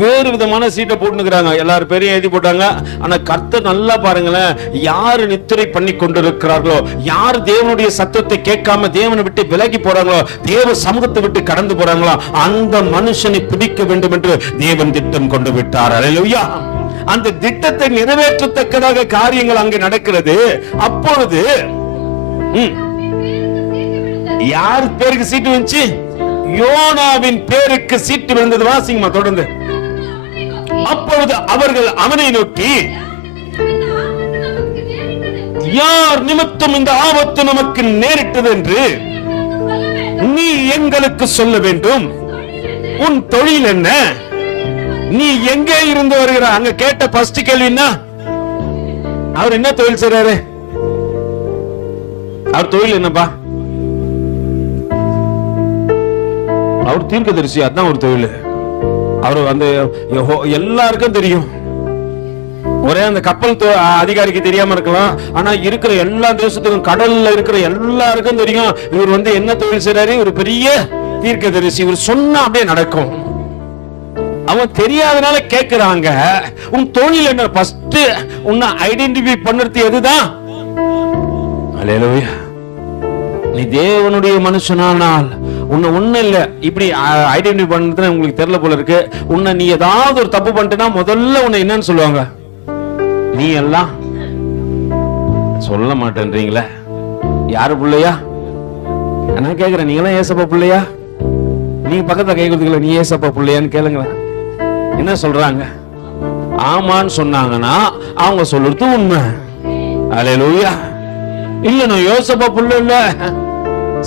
வேறு விதமான சீட்டை போட்டுக்கிறாங்க. எல்லாரும் பேரையும் எழுதி போட்டாங்க. ஆனா கர்த்தர் நல்லா பாருங்களேன், யாரு நித்திரை பண்ணி கொண்டிருக்கிறார்களோ, யார் தேவனுடைய சத்தத்தை கேட்காம தேவனை விட்டு விலகி போறாங்களோ, தேவ சமூகத்தை விட்டு கடந்து போறாங்களோ, அந்த மனுஷனை பிடிக்க வேண்டும் என்று தேவன் திட்டம் கொண்டு விட்டார். ஹல்லேலூயா. அந்த திட்டத்தை நிறைவேற்றத்தக்கதாக காரியங்கள் அங்கே நடக்கிறது. அப்பொழுது யார் பேருக்கு சீட்டு வந்துச்சு? யோனாவின் பேருக்கு சீட்டு விழுந்தது. வாசிங்கம்மா தொடர்ந்து. அப்பொழுது அவர்கள் அவனை நோக்கி, யார் நிமித்தம் இந்த ஆபத்து நமக்கு நேரிட்டது என்று நீ எங்களுக்கு சொல்ல வேண்டும், உன் தொழில் என்ன, நீ எங்கே இருந்து வருகிற. அங்க கேட்ட ஃபர்ஸ்ட் கேள்வின்னா அவர் என்ன தொழில் செய்றாரு, அவர் தொழில் என்னப்பா, அவர் தீர்க்கதரிசி, அதான் ஒரு தொழில். அவர் அந்த எல்லாருக்கும் தெரியும். ஒரே அந்த கப்பல் அதிகாரிக்கு தெரியாம இருக்கலாம், ஆனா இருக்கிற எல்லா தேசத்துக்கும் கடல்ல இருக்கிற எல்லாருக்கும் தெரியும் இவர் என்ன தொழில் செய்றாரு. ஒரு பெரிய தீர்க்கதரிசி. இவர் சொன்னா அப்படியே நடக்கும். அவன் தெரியாதனால கேக்குறாங்க, உன் தொழில் என்ன, ஃபர்ஸ்ட் உன்னை ஐடென்டிஃபை பண்ணுறது எதுதான். அல்லேலூயா. நீ தேவனுடைய மனுஷனானால் உன்னை ஒண்ணு இல்ல இப்படி ஐடென்டிஃபை பண்றது உங்களுக்கு தெரியல போல இருக்கு. உன்னை நீ ஏதாவது ஒரு தப்பு பண்ணிட்டேன்னா முதல்ல உன்னை என்னன்னு சொல்லுவாங்க, நீ எல்லாம் சொல்ல மாட்டேன்றீங்களே, யாரு பிள்ளையா. நான் கேக்குறேன், நீங்க எல்லாம் ஏசப்பா பிள்ளையா? நீங்க பக்கத்துல கை கொடுத்துக்கல, நீ ஏசப்பா பிள்ளையான்னு கேளுங்களேன். என்ன சொல்றாங்க? ஆமான்னு சொன்னாங்கன்னா அவங்க சொல்றது உண்மை. அல்லேலூயா. இல்ல நான் யோசப்பா புள்ள இல்ல,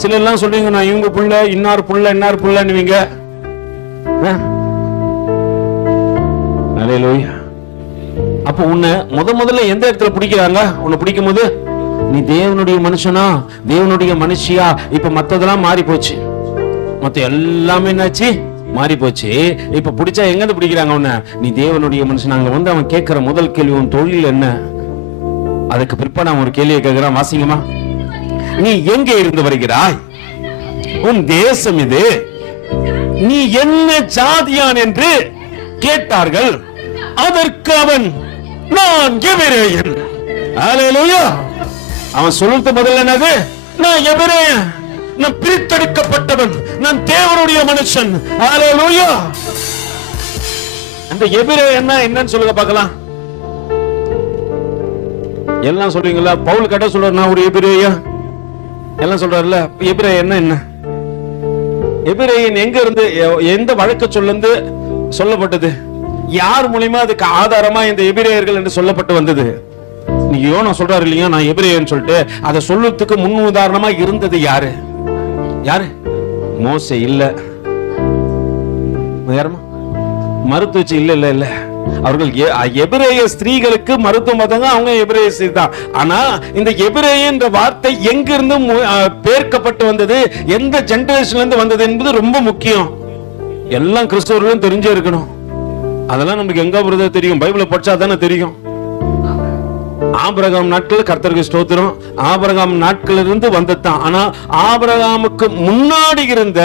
சில எல்லாம் சொல்றீங்க நான் இவங்க புள்ள, இன்னார் புள்ள, இன்னார் புள்ளன்னுவீங்க. அல்லேலூயா. அப்ப உன்னை முதல்ல எந்த இடத்துல பிடிக்கிறாங்க? உன்னை பிடிக்கும் போது நீ தேவனுடைய மனுஷனா, தேவனுடைய மனுஷியா. இப்ப மத்ததெல்லாம் மாறி போச்சு, மத்த எல்லாமே என்னாச்சு, மாறி போச்சு. இப்ப பிடிச்சா எங்க இருந்து பிடிக்கிறாங்க உன்னை? நீ தேவனுடைய மனுஷன். அங்க அவன் கேட்கிற முதல் கேள்வி, உன் தொழில் என்ன? அதுக்கு பிற்பாடு நான் ஒரு கேள்வியை கேட்கிறான், வாசிங்கம்மா. நீ எங்கே இருந்து வருகிறாய், உன் தேசம் இது, நீ என்ன ஜாதியான் என்று கேட்டார்கள். அதற்கு அவன், நான் எபிரேயன். அல்லேலூயா. அவன் சொல்றது முதல்ல என்னது? நான் எபிரேயன், நான் பிரித்தெடுக்கப்பட்டவன், நான் தேவனுடைய மனுஷன். அல்லேலூயா. அந்த எபிரேயன் என்னன்னு சொல்லுங்க பார்க்கலாம். எல்லாம் சொல்றீங்களா? பவுல் கேட்டா சொல்றாரு, நான் ஒரு எபிரேயன். எல்லாம் சொல்றாருல, எபிரேயன் என்ன? எபிரேயன் எங்க இருந்து, எந்த வழக்கு சொல்லிருந்து சொல்லப்பட்டது? யார் மூலமா அதுக்கு ஆதாரமா இந்த எபிரேயர்கள் என்று சொல்லப்பட்டு வந்தது? நீங்க யோனா சொல்றாரு இல்லையா, நான் எபிரேயன் சொல்லிட்டு அதை சொல்றதுக்கு முன் உதாரணமா இருந்தது யாரு? யாரு? மோசே இல்ல, மருத்துவச்சி இல்ல இல்ல இல்ல. அவர்கள் எபிரேய ஸ்திரீகளுக்கு மருத்துவம் பார்த்தாங்க, அவங்க எபிரேய ஸ்திரீ தான். ஆனா இந்த எபிரேய என்ற வார்த்தை எங்கிருந்து பேர்க்கப்பட்டு வந்தது, எந்த ஜெனரேஷன்ல இருந்து வந்தது என்பது ரொம்ப முக்கியம். எல்லாம் கிறிஸ்தவர்களும் தெரிஞ்சே இருக்கணும். அதெல்லாம் நமக்கு எங்க வருதோ தெரியும், பைபிளை படிச்சா தானே தெரியும். ஆபிரகாம் நாட்கள் கர்த்தருக்கு ஸ்தோத்திரம், ஆபிரகாம் நாட்கள் இருந்து வந்ததுதான். ஆனா ஆபிரகாமுக்கு முன்னாடி இருந்த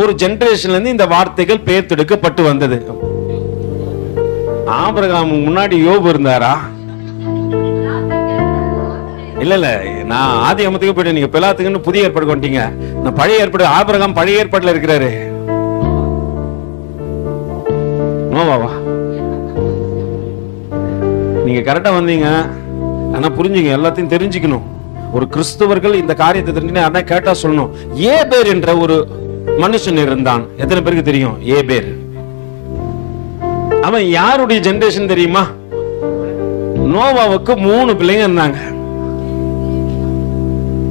ஒரு ஜெனரேஷன்ல இருந்து இந்த வார்த்தைகள் பெயர்த்தெடுக்கப்பட்டு வந்தது. ஆபிரகாம் முன்னாடி யோபு இருந்தாரா? இல்ல இல்ல, நான் ஆதி அமத்துக்கு போயிட்டு நீங்க பிலாத்துக்குன்னு புதிய ஏற்பாடு கொண்டீங்க. நான் பழைய ஏற்பாடு, ஆபிரகாம் பழைய ஏற்பாடுல இருக்கிறாரு. நோவாவா? நீங்க கரெக்டா வந்தீங்க, ஆனா புரிஞ்சுங்க, எல்லாத்தையும் தெரிஞ்சுக்கணும். ஒரு கிறிஸ்தவர்கள் இந்த காரியத்தை தெரிஞ்சு அண்ணா கேட்டா சொல்லணும். ஏபேர் என்ற ஒரு மனுஷன் இருந்தான். எத்தனை பேருக்கு தெரியும் ஏபேர்? அவன் யாருடைய ஜெனரேஷன் தெரியுமா? நோவாவுக்கு 3 பிள்ளைங்க இருந்தாங்க.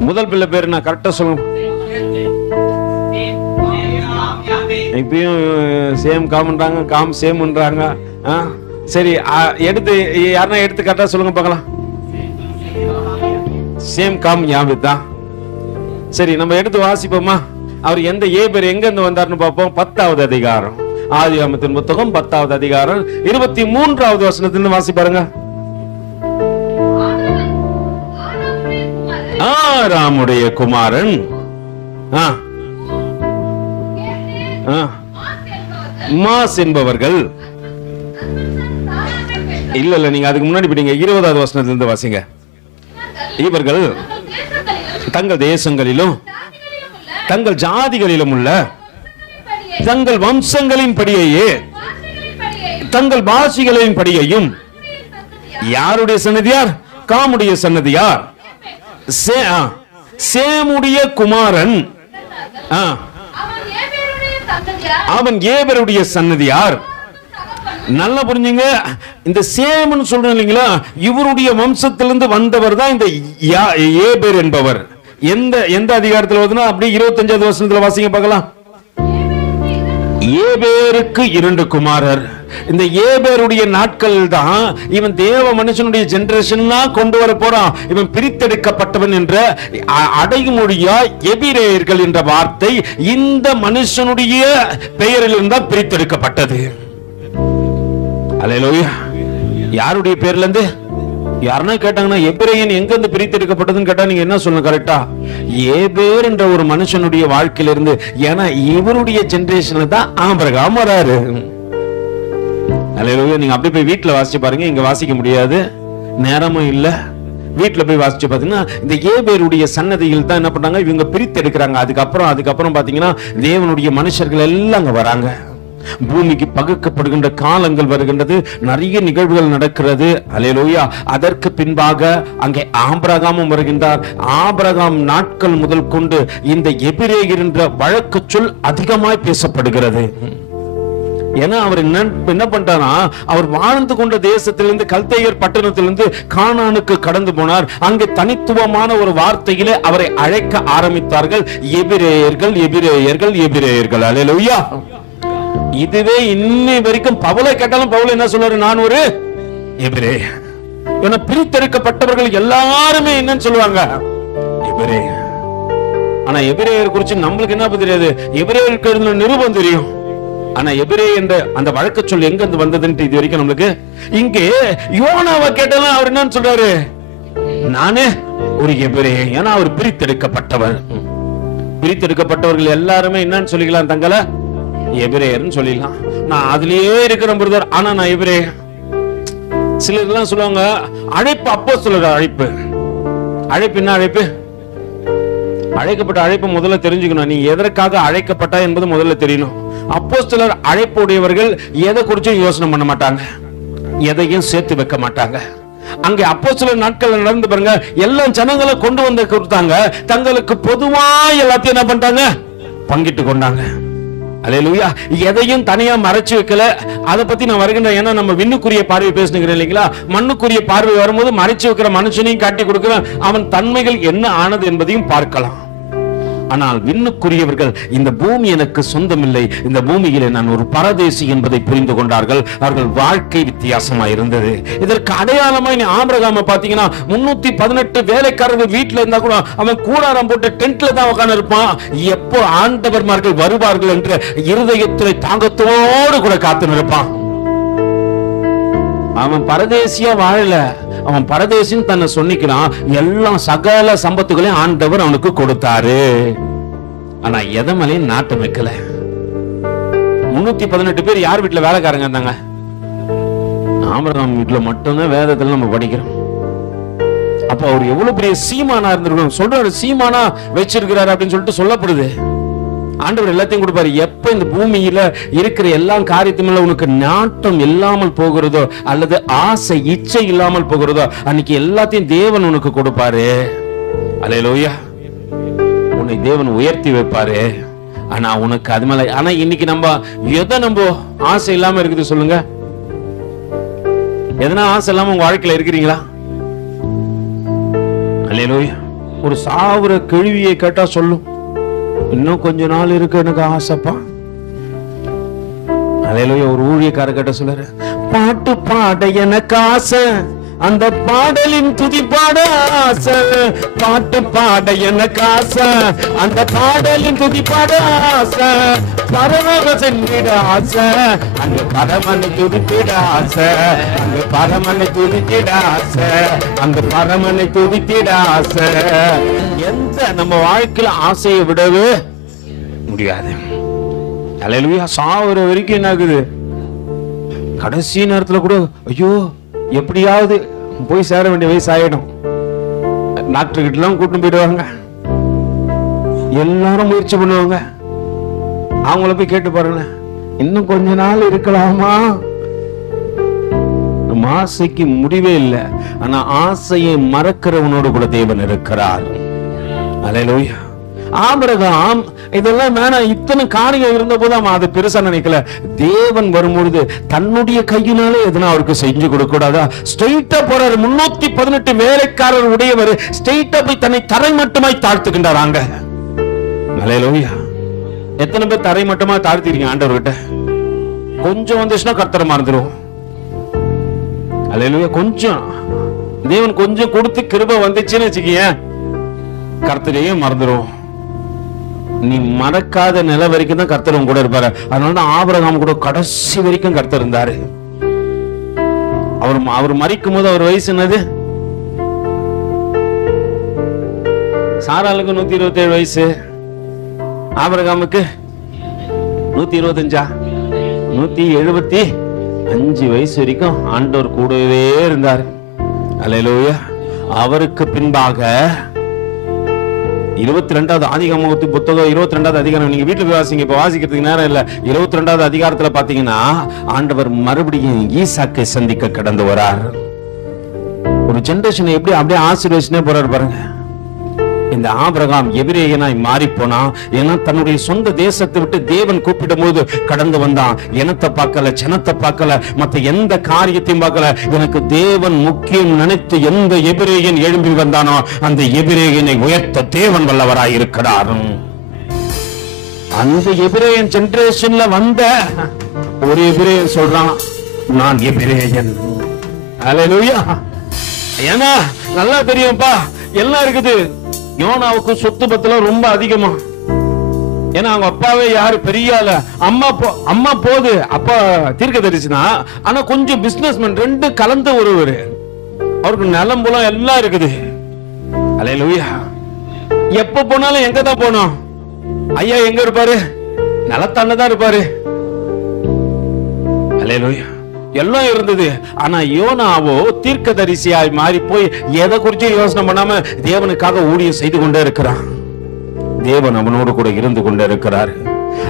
முதல் பிள்ளை பேரு நான் கரெக்டா சொல்லுங்க. இப்பயும் சேம் காம்ன்றாங்க, காம் சேம்ன்றாங்க. சரி, எடுத்து யாருன்னா எடுத்து கரெக்டா சொல்லுங்க பார்க்கலாம். சேம் காம் யாபித் தான். சரி, நம்ம எடுத்து வாசிப்போமா? அவர் எந்த ஏபேர் எங்க இருந்து வந்தாருன்னு பார்ப்போம். 10வது அதிகாரம், ஆதியாகமத்தின் புத்தகம் 10வது அதிகாரம் 23வது வசனத்திலிருந்து வாசி பாருங்க. ஆராமுடைய குமாரன் மாஸ் என்பவர்கள். இல்ல இல்ல, நீங்க அதுக்கு முன்னாடி போயிட்டீங்க. 20வது வசனத்திலிருந்து வாசிங்க. இவர்கள் தங்கள் தேசங்களிலும் தங்கள் ஜாதிகளிலும் உள்ள தங்கள் வம்சங்களின் படியையே தங்கள் பாஷைகளின் படியையும். யாருடைய சன்னதியார்? காமுடைய சன்னதியார், சேமுடைய குமாரன். அவன் ஏபேருடைய சன்னதியார். நல்லா புரிஞ்சுங்க, இந்த சேமன் சொல்றோம் இல்லைங்களா, இவருடைய வம்சத்திலிருந்து வந்தவர் தான் இந்த ஏபேர் என்பவர். எந்த அதிகாரத்தில் வருதுன்னா அப்படியே 25வது வசனத்துல வாசிங்க பார்க்கலாம். ஏபேருக்கு 2 குமாரர். இந்த ஏபேருடைய நாட்கள் தான் இவன் தேவ மனுஷனுடைய ஜெனரேஷன் கொண்டு வர போறான். இவன் பிரித்தெடுக்கப்பட்டவன் என்ற அடைமொழியா எபிரேயர்கள் என்ற வார்த்தை இந்த மனுஷனுடைய பெயரில் இருந்தா பிரித்தெடுக்கப்பட்டது. அல்லேலூயா. யாருடைய பேர்ல இருந்து? யாருன்னா கேட்டாங்கன்னா எபிரேயன் எங்க இருந்து பிரித்தெடுக்கப்பட்டதுன்னு கேட்டா நீங்க என்ன சொல்லணும் கரெக்டா? ஏபேர் என்ற ஒரு மனுஷனுடைய வாழ்க்கையில இருந்து. ஏன்னா இவருடைய ஜெனரேஷன்ல தான் ஆபிரகாம் வராரு. அல்லேலூயா. நீங்க அப்படி போய் வீட்டுல வாசிச்சு பாருங்க, இங்க வாசிக்க முடியாது, நேரமும் இல்ல. வீட்டுல போய் வாசிச்சு பாத்தீங்கன்னா இந்த ஏபேருடைய சன்னதியில் தான் என்ன பண்றாங்க, இவங்க பிரித்து எடுக்கிறாங்க. அதுக்கப்புறம் பாத்தீங்கன்னா தேவனுடைய மனுஷர்கள் எல்லாம் அங்க வராங்க. பூமிக்கு பகுக்கப்படுகின்ற காலங்கள் வருகின்றது, நிறைய நிகழ்வுகள் நடக்கிறது. அல்லேலூயா. அதற்கு பின்பாக அங்கே ஆபிரகாமும் வருகின்றார். ஆபிரகாம் நாட்கள் முதல் கொண்டு இந்த எபிரேயர் என்ற வழக்கு சொல் அதிகமாய் பேசப்படுகிறது. ஏன்னா அவர் என்ன பண்றாரா, அவர் வாழ்ந்து கொண்ட தேசத்திலிருந்து கல்தேயர் பட்டணத்திலிருந்து கானானுக்கு கடந்து போனார். அங்கே தனித்துவமான ஒரு வார்த்தையிலே அவரை அழைக்க ஆரம்பித்தார்கள், எபிரேயர்கள் எபிரேயர்கள் எபிரேயர்கள். அல்லேலூயா. இதுவே இன்னை வரைக்கும் பவுலை கேட்டாலும் பவுல் என்ன சொல்றாரு, நான் ஒரு எபிரேயர். ஏன்னா பிரித்தெடுக்கப்பட்டவர்கள் எல்லாருமே என்னன்னு சொல்லுவாங்க, எபிரேயர். ஆனா எபிரேயர் குறிச்சு நம்மளுக்கு என்ன தெரியாது, எபிரேயருக்கு நிருபம் தெரியும். ஆனா எபிரே என்ற அந்த வழக்க சொல் எங்க இருந்து வந்ததுன்னு இது வரைக்கும் நம்மளுக்கு. இங்கே யோனாவை கேட்டாலும் அவர் என்னன்னு சொல்றாரு, நானே ஒரு எபிரே. ஏன்னா அவர் பிரித்தெடுக்கப்பட்டவர். பிரித்தெடுக்கப்பட்டவர்கள் எல்லாருமே என்னன்னு சொல்லிக்கலாம், தங்களை எபிரேயர்னு சொல்லிடலாம். நான் அதுலயே இருக்கிற பிரதர், ஆனா நான் எபிரே. சிலர் எல்லாம் சொல்லுவாங்க அழைப்பு அப்போஸ்தலர் அழைப்பு. அழைப்பு என்ன அழைப்பு? அழைக்கப்பட்ட அழைப்பு முதல்ல தெரிஞ்சுக்கணும். நீ எதற்காக அழைக்கப்பட்டா என்பது முதல்ல தெரியணும். அப்போஸ்தலர் அழைப்புடையவர்கள் எதை குறிச்சும் யோசனை பண்ண மாட்டாங்க, எதையும் சேர்த்து வைக்க மாட்டாங்க. அங்கே அப்போஸ்தலர் நாட்கள் நடந்து பாருங்க, எல்லா ஜனங்களை கொண்டு வந்து கொடுத்தாங்க, தங்களுக்கு பொதுவா எல்லாத்தையும் என்ன பண்ணிட்டாங்க, பங்கிட்டு கொண்டாங்க. அல்லேலூயா. எதையும் தனியா மறைச்சு வைக்கல. அதை பத்தி நான் வருகின்றேன். ஏன்னா நம்ம விண்ணுக்குரிய பார்வை பேசுகிறேன் இல்லைங்களா, மண்ணுக்குரிய பார்வை வரும்போது மறைச்சு வைக்கிற மனுஷனையும் காட்டி கொடுக்கிறேன், அவன் தன்மைகள் என்ன ஆனது என்பதையும் பார்க்கலாம். ஆனால் விண்ணுக்குரியவர்கள் இந்த பூமி எனக்கு சொந்தமில்லை, இந்த பூமியிலே நான் ஒரு பரதேசி என்பதை புரிந்து கொண்டார்கள். அவர்கள் வாழ்க்கை வித்தியாசமா இருந்தது. இதற்கு அடையாளமாய் ஆபிரகாமை பாத்தீங்கன்னா 318 வேலைக்காரர்கள் வீட்டுல இருந்தா கூட அவன் கூடாரம் போட்டு டென்ட்ல தான் உட்கார்ந்து இருப்பான். எப்போ ஆண்டவர்மார்கள் வருவார்கள் என்ற இருதயத்தில் தாங்கத்தோடு கூட காத்து நிற்பான். அவன் பரதேசியா வாழல, அவன் பரதேசின்னு தன்னை சொன்னிக்கிறான். எல்லா சகல சம்பத்துகளையும் ஆண்டவர் அவனுக்கு கொடுத்தாரு. ஆனா எதை மேலையும் நாட்டம் வைக்கல. 318 பேர் யார் வீட்டுல வேலைக்காரங்க இருந்தாங்க? ஆபிரகாம் வீட்டுல மட்டும்தான் வேதத்துல நம்ம படிக்கிறோம். அப்ப அவர் எவ்வளவு பெரிய சீமானா இருந்திருக்கணும். சொல்றாரு சீமானா வச்சிருக்கிறாரு அப்படின்னு சொல்லிட்டு சொல்லப்படுது. ஆண்டவர் எல்லாத்தையும் கொடுப்பாரு. எப்ப இந்த பூமியில இருக்கிற எல்லா காரியத்திலும் உனக்கு நாட்டம் இல்லாமல் போகிறதோ அல்லது ஆசை இச்சை இல்லாமல் போகிறதோ அன்னைக்கு எல்லாத்தையும் தேவன் உனக்கு கொடுப்பாரு. அல்லேலூயா. உன்னை தேவன் உயர்த்தி வைப்பாரு. ஆனா உனக்கு அது மேல, ஆனா இன்னைக்கு நம்ம எதை நம்ம ஆசை இல்லாம இருக்குது சொல்லுங்க? எதனா ஆசை இல்லாம உங்க வாழ்க்கையில இருக்கிறீங்களா? அல்லேலூயா. ஒரு சாவுற கேள்வியை கேட்டா சொல்லும், இன்னும் கொஞ்ச நாள் இருக்கு எனக்கு ஆசைப்பா. அல்லேலூயா. ஒரு ஊழியக்கார கேட்ட சொல்றாரு, பாட்டு பாட எனக்கு ஆசை, அந்த பாடலின் துதி பாட ஆசை. பாட்டு பாட எனக்கு ஆசை, அந்த பாடலின் துதி பாட ஆசை. பரமக சென்றிட ஆசை, அங்க பரமனை துதித்திட ஆசை. அங்க பரமனை துதித்திட ஆசை, அங்க பரமனை துதித்திட ஆசை. எந்த நம்ம வாழ்க்கையில ஆசையை விடவே முடியாது. அல்லேலூயா. சாவுற வரைக்கும் என்ன ஆகுது, கடைசி நேரத்துல கூட ஐயோ எப்படியாவது போய் சேர வேண்டிய வயசு ஆயிடும். டாக்டர் கிட்ட எல்லாம் கூட்டிட்டு போயிடுவாங்க, எல்லாரும் முயற்சி பண்ணுவாங்க. அவங்கள போய் கேட்டு பாருங்க, இன்னும் கொஞ்ச நாள் இருக்கலாமா? நம்ம ஆசைக்கு முடிவே இல்லை. ஆனா ஆசையை மறக்கிறவனோடு கூட தேவன் இருக்கிறார். அல்லேலூயா. ஆபிரகாம் இதெல்லாம் வேணாம், இத்தனை காரியம் இருந்த போது அவன் அதை பெருசா நினைக்கல. தேவன் வரும்பொழுது தன்னுடைய கையினாலே எதனா அவருக்கு செஞ்சு கொடுக்க கூடாதா? ஸ்ட்ரெயிட்டா போறாரு. 318 வேலைக்காரர் உடையவர் ஸ்ட்ரெயிட்டா போய் தன்னை தரை மட்டுமாய் தாழ்த்துக்கின்றாங்க. அல்லேலூயா. எத்தனை பேர் தரை மட்டுமா தாழ்த்திருக்கீங்க ஆண்டவர்கிட்ட? கொஞ்சம் வந்துச்சுன்னா கர்த்தரை மறந்துடும். அல்லேலூயா. கொஞ்சம் தேவன் கொஞ்சம் கொடுத்து கிருபை வந்துச்சுன்னு வச்சுக்கிய, கர்த்தரையும் மறந்துடும். நீ மறக்காத நிலை வரைக்கும் தான் கர்த்தர் கூட இருப்பாரு. அதனாலதான் ஆபிரகாம் கூட கடைசி வரைக்கும் கர்த்தர் இருந்தாரு. அவர் மரிக்கும் போது அவர் வயசு என்னது? சாராளுக்கு 127 வயசு, ஆபிரகாமுக்கு 125, 175 வயசு வரைக்கும் ஆண்டவர் கூடவே இருந்தார். அல்லேலூயா. அவருக்கு பின்பாக 22வது ஆதிகாமத்தின் புத்தகம் 22வது அதிகாரம் நீங்க வீட்டுல போய் வாசிங்க, இப்ப வாசிக்கிறதுக்கு நேரம் இல்ல. 22வது அதிகாரத்துல பாத்தீங்கன்னா ஆண்டவர் மறுபடியும் ஈசாக்கை சந்திக்க கடந்து வரார். ஒரு ஜெனரேஷன் எப்படி அப்படியே ஆசீர்வதிச்சுனே போறாரு பாருங்க. இந்த ஆபிரகாம் எபிரேயனாய் மாறி போனா, ஏன்னா தன்னுடைய சொந்த தேசத்தை விட்டு தேவன் கூப்பிடும் போது கடந்து வந்தான். இனத்தை பார்க்கல, ஜனத்தை பார்க்கல, மத்த எந்த காரியத்தையும் பார்க்கல. எனக்கு தேவன் முக்கியம் நினைத்து எந்த எபிரேயன் எழும்பி வந்தானோ அந்த எபிரேயனை உயர்த்த தேவன் வல்லவராய் இருக்கிறார். அந்த எபிரேயன் ஜெனரேஷன்ல வந்த ஒரு எபிரேயன் சொல்றான், நான் எபிரேயன். அல்லேலூயா. ஏன்னா நல்லா தெரியும்பா, எல்லாம் இருக்குது. யோனாவுக்கு சொத்து பத்துல ரொம்ப அதிகமா, ஏன்னா அவங்க அப்பாவே யாரு பெரிய ஆளு, அம்மா போது அப்பா தீர்க்கதரிசினா, ஆனா கொஞ்சம் பிசினஸ்மேன், ரெண்டு கலந்த ஒருவர். அவருக்கு நிலம் புலம் எல்லாம் இருக்குது. அல்லேலூயா. எப்ப போனாலும் எங்க தான் போனோம்? ஐயா எங்க இருப்பாரு? நிலத்தாண்டதான் இருப்பாரு. அல்லேலூயா. எல்லாம் இருந்தது. ஆனா யோனாவோ தீர்க்கதரிசியாய் மாறி போய் எதை குறிச்சு யோசனை பண்ணாம தேவனுக்காக ஊழியம் செய்து கொண்டே இருக்கிறான். தேவன் அவனோடு கூட இருந்து கொண்டே இருக்கிறார்.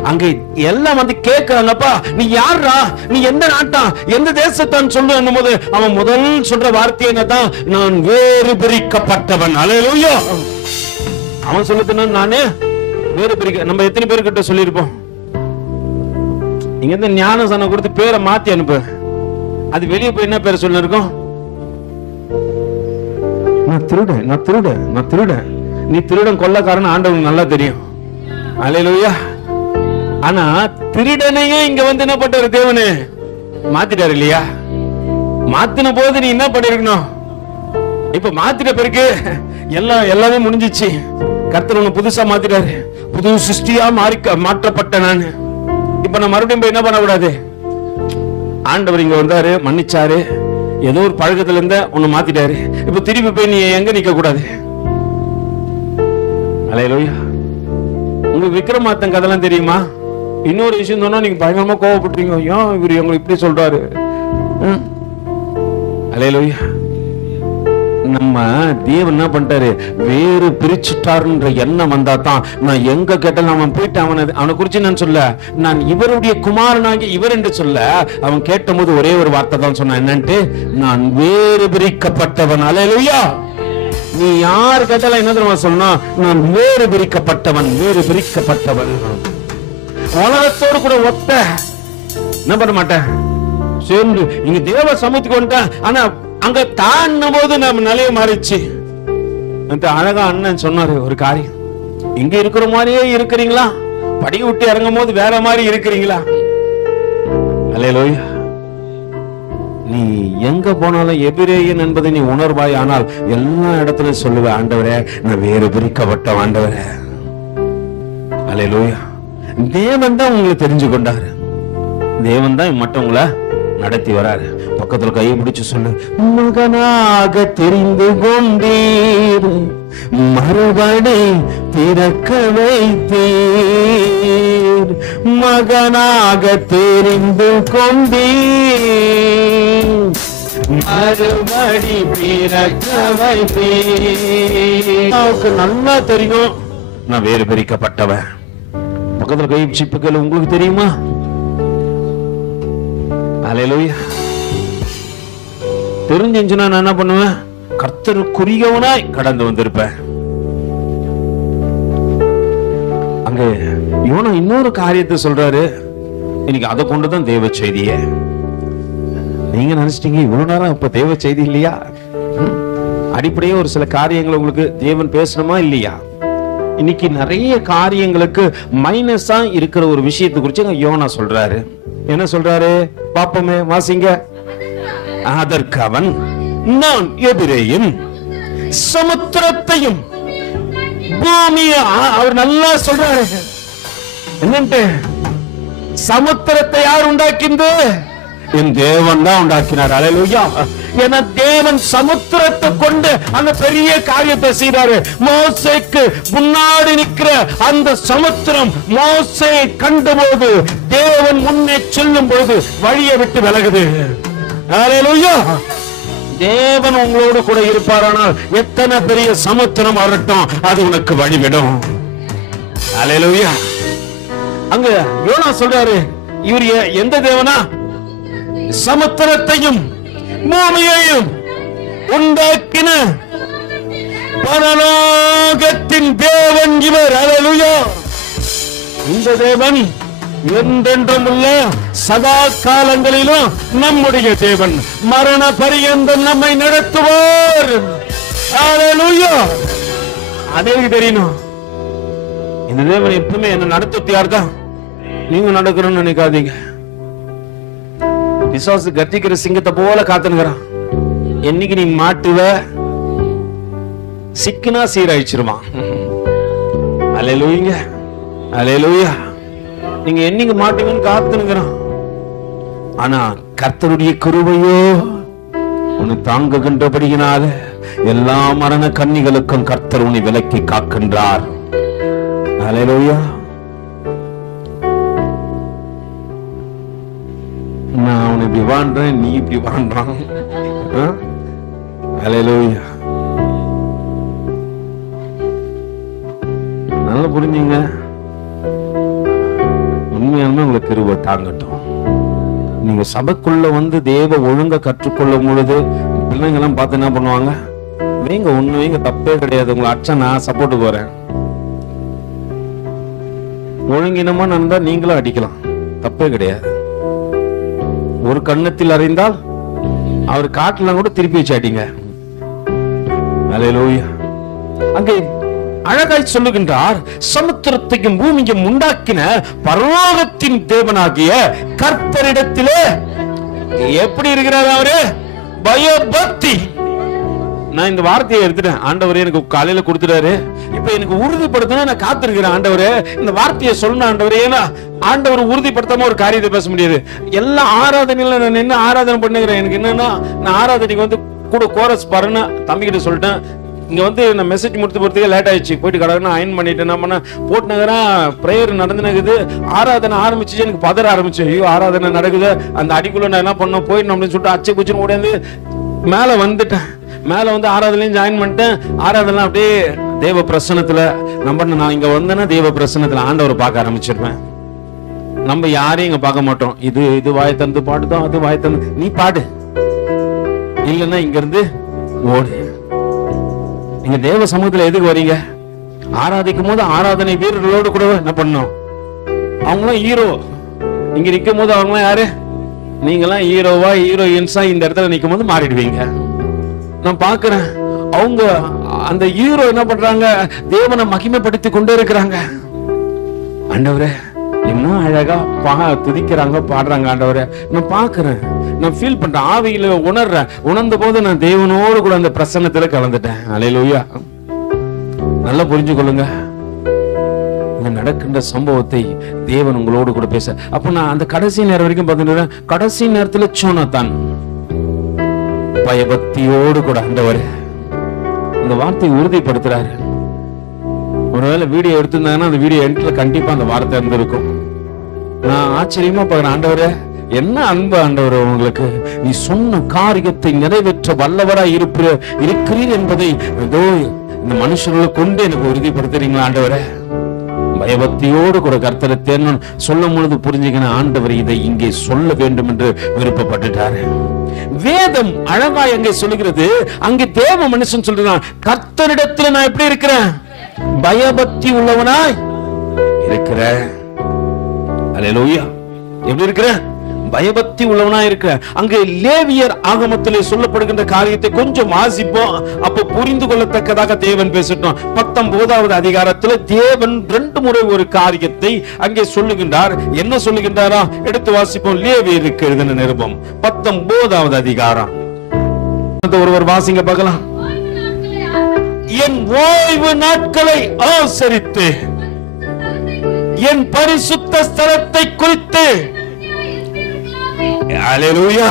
அங்கே எல்லாம் வந்து கேட்கிறாங்கப்பா, நீ யாரா, நீ எந்த நாட்டா, எந்த தேசத்தான் சொல்லு போது அவன் முதல் சொல்ற வார்த்தை என்னதான்? நான் வேறு பிரிக்கப்பட்டவன். அல்லேலூயா. அவன் சொல்லுதுன்னா நானே வேறு பிரிக்க. நம்ம எத்தனை பேர்கிட்ட சொல்லியிருப்போம், இங்க இருந்து ஞானசனம் கொடுத்து பேரை மாத்தி அனுப்பு, அது வெளியே போய் என்ன பேர் சொல்ல இருக்கும்? நான் திருடன், நான் திருடன், நான் திருடன். நீ திருடன் கொள்ளக்காரன் ஆண்டவனுக்கு நல்லா தெரியும். அல்லேலூயா. ஆனா திருடனையும் இங்க வந்து என்ன பண்றாரு? தேவனு மாத்திட்டாரு இல்லையா? மாத்தின போது நீ என்ன பண்ணிருக்கணும்? இப்ப மாத்திட்ட பிறகு எல்லாமே முடிஞ்சிச்சு. கர்த்தர் உன்னை புதுசா மாத்திட்டாரு. புது சிருஷ்டியா மாற்றப்பட்ட நான். இப்ப நான் மறுபடியும் போய் என்ன பண்ணக்கூடாது? ஆண்டவர் இங்க வந்தாரு, மன்னிச்சாரு, ஏதோ ஒரு பழக்கத்துல இருந்த உன்னை மாத்திட்டாரு. இப்ப திருப்பி போய் நீ எங்க நிக்க கூடாது. அல்லேலூயா. உங்க விக்ரமாத்தன் கதைலாம் தெரியுமா? இன்னொரு விஷயம் சொன்னா நீங்க பயங்கரமா கோவப்படுறீங்க. ஏன் இவரு எங்களை இப்படி சொல்றாரு? அல்லேலூயா. நம்ம தேவன் என்ன பண்ணிட்டாரு? வேறு பிரிச்சுட்டாருன்ற எண்ணம் வந்தா தான் நான் எங்க கேட்டாலும் அவன் போயிட்டு அவனை குறிச்சு நான் சொல்ல, நான் இவருடைய குமாரனாகி இவர் என்று சொல்ல, அவன் கேட்ட போது ஒரே ஒரு வார்த்தை தான் சொன்னான். என்னன்ட்டு? நான் வேறு பிரிக்கப்பட்டவன். அல்லேலூயா. நீ யார் கேட்டாலும் என்ன தெரியுமா சொன்னா? நான் வேறு பிரிக்கப்பட்டவன், வேறு பிரிக்கப்பட்டவன். உலகத்தோடு கூட ஒத்த என்ன பண்ண மாட்டேன், சேர்ந்து இங்க தேவ சமூகத்துக்கு வந்துட்டேன். ஆனா அங்க தாண்டும் போது நம்ம நிலைய மாறிச்சு. அழகா அண்ணன் சொன்னாரு ஒரு காரியம், இங்க இருக்கிற மாதிரியே இருக்கிறீங்களா, படி விட்டு இறங்கும் போது வேற மாதிரி இருக்கிறீங்களா? அல்லேலூயா. நீ எங்க போனாலும் எபிரேயன் என்பதை நீ உணர்வாய். ஆனால் எல்லா இடத்துலயும் சொல்லுவ, ஆண்டவரே நான் வேறு பிரிக்கப்பட்ட ஆண்டவரே. அல்லேலூயா. தேவன் தான் உங்களை தெரிஞ்சு கொண்டாரு. தேவன் தான் மற்றவங்களை நடத்தி வராரு. பக்கத்துல கையை பிடிச்சு சொல்லு, மகனாக தெரிந்து கொண்டீர், மறுபடி பிறக்க வைத்தீர். மகனாக தெரிந்து கொண்டீர், மறுபடி பிறக்க வைத்தீர். நல்லா தெரியும் நான் வேறு பிரிக்கப்பட்டவன். பக்கத்துல கை சிப்புக்கள் உங்களுக்கு தெரியுமா? அல்லேலூயா. தெரிஞ்சுன்னா நான் என்ன பண்ணுவேன்? கர்த்தருக்குரியவனாய் கடந்து வந்திருப்பேன். அங்க யோனா இன்னொரு காரியத்தை சொல்றாரு. இன்னைக்கு அதை கொண்டுதான் தேவ செய்திய. நீங்க நினைச்சிட்டீங்க இவ்வளவு நேரம் இப்ப தேவ செய்தி இல்லையா? அடிப்படையே ஒரு சில காரியங்களை உங்களுக்கு தேவன் பேசணுமா இல்லையா? இன்னைக்கு நிறைய காரியங்களுக்கு மைனஸா இருக்கிற ஒரு விஷயத்தை குறிச்சு யோனா சொல்றாரு. என்ன சொல்றாரு பாப்போமே, வாசிங்க. அதற்கு அவன், நான் எபிரேயும் சமுத்திரத்தையும் பூமியை, அவர் நல்லா சொல்றாரு. என்னன்ட்டு, சமுத்திரத்தை யார் உண்டாக்கினது? என் தேவன் தான் உண்டாக்கினார். அல்லேலூயா. ஏன்னா தேவன் சமுத்திரத்தை கொண்டு அந்த பெரிய காரியத்தை செய்தாரு. மோசேக்கு முன்னாடி நிற்கிற அந்த சமுத்திரம் மோசேயை கண்டபோது தேவன் முன்னே செல்லும் போது வழியை விட்டு விலகுது. அல்லேலூயா. தேவன் உங்களோடு கூட இருப்பாரானால் எத்தனை பெரிய சமுத்திரம் வரட்டும், அது உனக்கு வழிவிடும். அல்லேலூயா. அங்க யோனா சொல்றாரு, இவர் எந்த தேவனா? சமுத்திரத்தையும் பூமியையும் உண்டாக்கின பரலோகத்தின் தேவன் இவர். அல்லேலூயா. இந்த தேவன் என்றென்றும் உள்ள சதா காலங்களிலும் நம்முடைய தேவன். மரண பரியந்தம் நம்மை நடத்துவார். அல்லேலூயா. அதே தெரியணும், இந்த தேவன் எப்பவுமே என்ன நடத்துத்தியார் தான். நீங்க நடக்கணும்னு நினைக்காதீங்க. பிசாசு கர்ஜிக்கிற சிங்கத்தை போல காத்துனுகிறான். என்னைக்கு நீ மாட்டுவ, சிக்கினா சீராயிச்சிருவான். அல்லேலூயா. அல்லேலூயா. நீங்க என்னைக்கு மாட்டுவீங்கன்னு காத்துனுகிறான். ஆனா கர்த்தருடைய கிருபையோ உன்னை தாங்குகின்றபடியினால எல்லா மரண கன்னிகளுக்கும் கர்த்தர் உன்னை விலக்கி காக்கின்றார். அல்லேலூயா. நான் அவனை இப்படி வாழ்றேன், நீ இப்படி வாழ்றான். அல்லேலூயா. நல்லா புரிஞ்சுங்க. உண்மையாலுமே உங்களுக்கு கிருபை தாங்கட்டும். நீங்க சபைக்குள்ள வந்து தேவ ஒழுங்க கற்றுக்கொள்ளும் பொழுது பிள்ளைங்க எல்லாம் பார்த்து என்ன பண்ணுவாங்க? வைங்க, ஒண்ணு வைங்க, தப்பே கிடையாது. உங்களை அச்சா நான் சப்போர்ட்டுக்கு வரேன். ஒழுங்கினமா நடந்தா நீங்களும் அடிக்கலாம், தப்பே கிடையாது. ஒரு கண்ணத்தில் அறிந்தால் அவர் காட்டலாம் கூட திருப்பி வச்சு அடிங்க. அல்லேலூயா. அங்கே அழகாய் சொல்லுகின்றார், சமுத்திரத்தையும் பூமியையும் உண்டாக்கின பரலோகத்தின் தேவனாகிய கர்த்தரிடத்திலே எப்படி இருக்கிறார் அவரு? பயபக்தி. நான் இந்த வார்த்தையை எடுத்துட்டேன். ஆண்டவரே எனக்கு காலையில கொடுத்துட்டாரு. இப்ப எனக்கு உறுதிப்படுத்தணும், நான் காத்திருக்கிறேன். ஆண்டவரே இந்த வார்த்தையை சொல்லணும் ஆண்டவரே. ஏன்னா ஆண்டவர் உறுதிப்படுத்தாம ஒரு காரியத்தை பேச முடியாது. எல்லா ஆராதனையில நான் நின்று ஆராதனை பண்ணுகிறேன். எனக்கு என்னன்னா, நான் ஆராதனைக்கு வந்து கூட கோரஸ் பாருன்னு தம்பிக்கிட்ட சொல்லிட்டேன். இங்க வந்து நான் மெசேஜ் முடித்து போறதுக்கு லேட் ஆயிடுச்சு. போயிட்டு கடவுள் அயன் பண்ணிட்டு என்ன பண்ண போட்டுனகிறேன். பிரேயர் நடந்துனகுது, ஆராதனை ஆரம்பிச்சு. எனக்கு பதற ஆரம்பிச்சு. ஐயோ ஆராதனை நடக்குது, அந்த அடிக்குள்ள நான் என்ன பண்ண போயிடணும் அப்படின்னு சொல்லிட்டு அச்சை குச்சின்னு ஓடியாந்து மேல வந்துட்டேன். மேல வந்து ஆராதனையும் ஜாயின் பண்ணிட்டேன். ஆராதனை அப்படியே தேவ பிரசன்னத்துல நான் இங்க வந்தேன்னா தேவ பிரசன்னத்துல ஆண்டவரை பார்க்க ஆரம்பிச்சிருவேன். நம்ம யாரையும் இங்க பார்க்க மாட்டோம். இது வாய் தந்து பாடுதான், அது வாய் தந்து நீ பாடு, இல்லைன்னா இங்க இருந்து ஓடு. நீங்க தேவ சமூகத்துல எதுக்கு வரீங்க? ஆராதிக்கும் போது ஆராதனை வீரர்களோடு கூட என்ன பண்ணும்? அவங்களாம் ஹீரோ. இங்க நிற்கும் போது அவங்களாம் யாரு? நீங்களாம் ஹீரோவா ஹீரோயின்ஸா இந்த இடத்துல நிற்கும் போது மாறிடுவீங்க. நான் பாக்குறேன், அவங்க அந்த ஹீரோ என்ன பண்றாங்க? தேவனை மகிமைப்படுத்தி கொண்டே இருக்கிறாங்க. ஆண்டவரே இன்னும் அழகா துதிக்கிறாங்க, பாடுறாங்க. ஆண்டவரே நான் பாக்குறேன், நான் ஃபீல் பண்றேன், ஆவியில உணர்றேன். உணர்ந்த போது நான் தேவனோடு கூட அந்த பிரசன்னத்துல கலந்துட்டேன். அல்லேலூயா. நல்லா புரிஞ்சு கொள்ளுங்க. நடக்கின்ற சம்பவத்தை தேவன் உங்களோடு கூட பேச. அப்ப நான் அந்த கடைசி நேரம் வரைக்கும் பார்த்துட்டு, கடைசி நேரத்துல யோனாத்தான் பயபக்தியோடு கூட ஆண்டவர் இந்த வார்த்தையை உறுதிப்படுத்துறாரு. ஒருவேளை வீடியோ எடுத்திருந்தாங்கன்னா அந்த வீடியோ எண்ட்ல கண்டிப்பா அந்த வார்த்தை இருந்திருக்கும். நான் ஆச்சரியமா பாக்குறேன், ஆண்டவரே என்ன அன்பு ஆண்டவரே உங்களுக்கு. நீ சொன்ன காரியத்தை நிறைவேற்ற வல்லவராய் இருக்கிறீர் என்பதை ஏதோ இந்த மனுஷர்களை கொண்டு எனக்கு உறுதிப்படுத்துறீங்களா ஆண்டவரே. பயபக்தியோடு கூட கர்த்தரை தேர்ணும் சொல்லும் பொழுது புரிஞ்சுக்கணும், ஆண்டவர் இதை இங்கே சொல்ல வேண்டும் என்று விருப்பப்பட்டுட்டாரு. வேதம் அழகா எங்கே சொல்லுகிறது, அங்கே தேவ மனுஷன் சொல்றான், கர்த்தரிடத்தில் நான் எப்படி இருக்கிறேன்? பயபக்தி உள்ளவனாய் இருக்கிற. அல்லேலூயா. எப்படி இருக்கிற? பயபக்தி உள்ளவனா இருக்கிற. அங்கே லேவியர் ஆகமத்திலே சொல்லப்படுகின்ற காரியத்தை கொஞ்சம் வாசிப்போம், அப்ப புரிந்து கொள்ளத்தக்கதாக தேவன் பேசட்டும். 19வது அதிகாரத்தில் தேவன் 2 முறை ஒரு காரியத்தை அங்கே சொல்லுகின்றார். என்ன சொல்லுகின்றாரா? எடுத்து வாசிப்போம். லேவியருக்கு எழுதின நிருபம் 19வது அதிகாரம். ஒருவர் வாசிங்க பார்க்கலாம். என் ஓய்வு நாட்களை ஆசரித்து என் பரிசுத்த ஸ்தலத்தை குறித்து. அல்லேலூயா.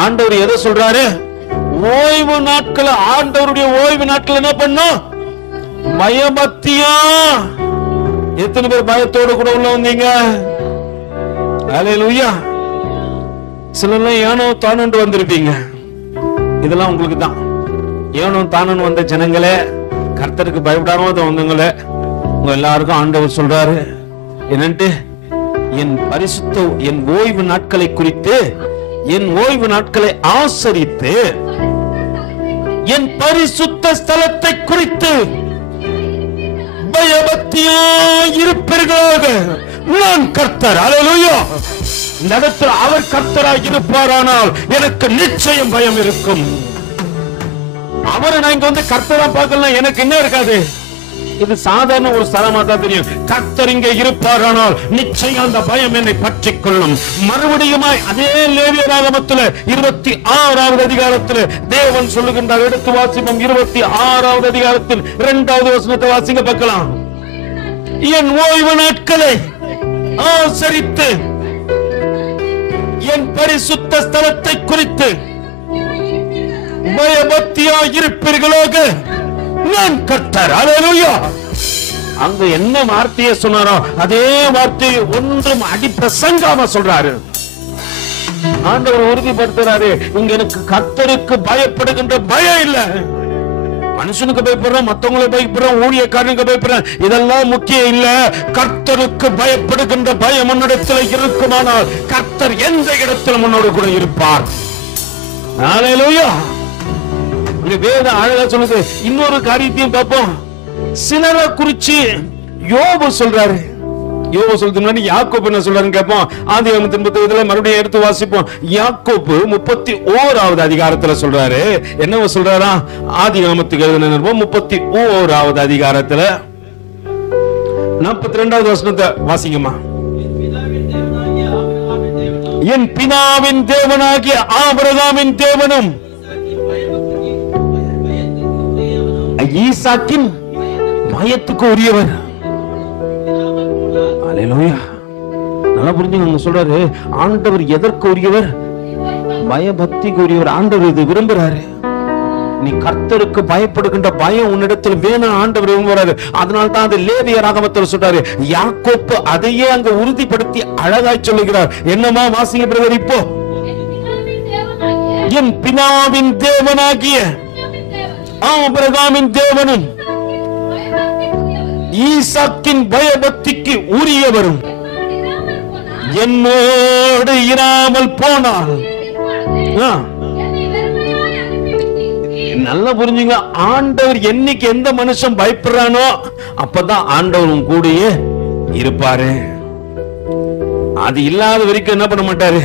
ஆண்டவர் எதை சொல்றாரு? ஓய்வு நாட்கள். ஆண்டவருடைய ஓய்வு நாட்கள் என்ன பண்ணும்? பயபக்தியா. எத்தனை பேர் பயத்தோடு கூட உள்ள வந்தீங்க? அல்லேலூயா. சிலர்லாம் ஏனோ தானோண்டு வந்திருப்பீங்க. இதெல்லாம் உங்களுக்கு தான். ஏனோ தானோன்னு வந்த ஜனங்களே, கர்த்தருக்கு பயப்படாம வந்தவங்களே, உங்க எல்லாருக்கும் ஆண்டவர் சொல்றாரு என்னன்ட்டு, என் பரிசுத்த என் ஓய்வு நாட்களை குறித்து, என் ஓய்வு நாட்களை ஆசரித்து என் பரிசுத்த ஸ்தலத்தை குறித்து பயபக்தியாய் இருப்பீர்களாக நான் கர்த்தர். அல்லேலூயா. இந்த இடத்துல அவர் கர்த்தராய் இருப்பாரானால் எனக்கு நிச்சயம் பயம் இருக்கும். அவரை நான் இங்க வந்து கர்த்தரா பார்க்கலாம், எனக்கு என்ன இருக்காது. இது சாதாரண ஒரு ஸ்தலமா தான் தெரியும். கர்த்தர் இங்கே இருப்பாரானால் நிச்சயம் அந்த பயம் என்னை பற்றிக் கொள்ளும். மறுபடியும் அதே லேவியராகமத்தில் 26வது அதிகாரத்தில் தேவன் சொல்லுகின்றார். எடுத்து வாசிப்போம். 26வது அதிகாரத்தில் 2வது வசனத்தை வாசிங்க பார்க்கலாம். என் ஓய்வு நாட்களை ஆசரித்து என் பரிசுத்த ஸ்தலத்தை குறித்து பயபக்தியாய் இருப்பீர்களாக நான் கர்த்தர். அல்லேலூயா. அங்க என்ன வார்த்தையை சொன்னாரோ அதே வார்த்தையை ஒன்றும் அடிப்பிரசங்காம சொல்றாரு. ஆண்டவர் உறுதிப்படுத்துறாரு, இங்க எனக்கு கர்த்தருக்கு பயப்படுகின்ற பயம் இல்ல. மனுஷனுக்கு பயப்படுறோம், மத்தவங்களை பயப்படுறோம், ஊழியக்காரனுக்கு பயப்படுறோம், இதெல்லாம் முக்கியம் இல்ல. கர்த்தருக்கு பயப்படுகின்ற பயம் உன்னிடத்தில் இருக்குமானால் கர்த்தர் எந்த இடத்துல உன்னோடு கூட இருப்பார். அல்லேலூயா. வேத அழகா சொல்லுது. இன்னொரு காரியத்தையும் பார்ப்போம். சிலரை குறிச்சு யோபு சொல்றாரு. யோபு சொல்றதுக்கு முன்னாடி யாக்கோபு என்ன சொல்றாருன்னு கேட்போம். ஆதியாகமத்தின் புத்தகத்துல மறுபடியும் எடுத்து வாசிப்போம். யாக்கோபு 31வது அதிகாரத்துல சொல்றாரு. என்ன சொல்றாரா? ஆதியாகமத்துக்கு எழுதின நிருபம் 31வது அதிகாரத்துல 42வது வசனத்தை வாசிங்கம்மா. என் பிதாவின் தேவனாகிய ஆபிரகாமின் தேவனும் ஈசாக்கின் பயத்துக்கு உரியவர். அல்லேலூயா. நல்லா புரிஞ்சுங்க. சொல்றாரு ஆண்டவர் எதற்கு உரியவர்? பயபக்திக்கு உரியவர். ஆண்டவர் இது விரும்புறாரு. நீ கர்த்தருக்கு பயப்படுகின்ற பயம் உன்னிடத்தில் வேணும் ஆண்டவர் விரும்புறாரு. அதனால தான் அது லேவியராகமத்தில் சொல்றாரு. யாக்கோப்பு அதையே அங்க உறுதிப்படுத்தி அழகாய் சொல்லுகிறார். என்னமா வாசிங்க பிரதர். இப்போ என் பிதாவின் தேவனாகிய ஆபிரகாமின் தேவனும் ஈசாக்கின் பயபக்திக்கு உரியவரும் என்னோடு இராமல் போனால். நல்லா புரிஞ்சுங்க. ஆண்டவர் என்னைக்கு எந்த மனுஷன் பயப்படுறானோ அப்பதான் ஆண்டவரும் கூடயே இருப்பாரு. அது இல்லாத வரைக்கும் என்ன பண்ண மாட்டாரு?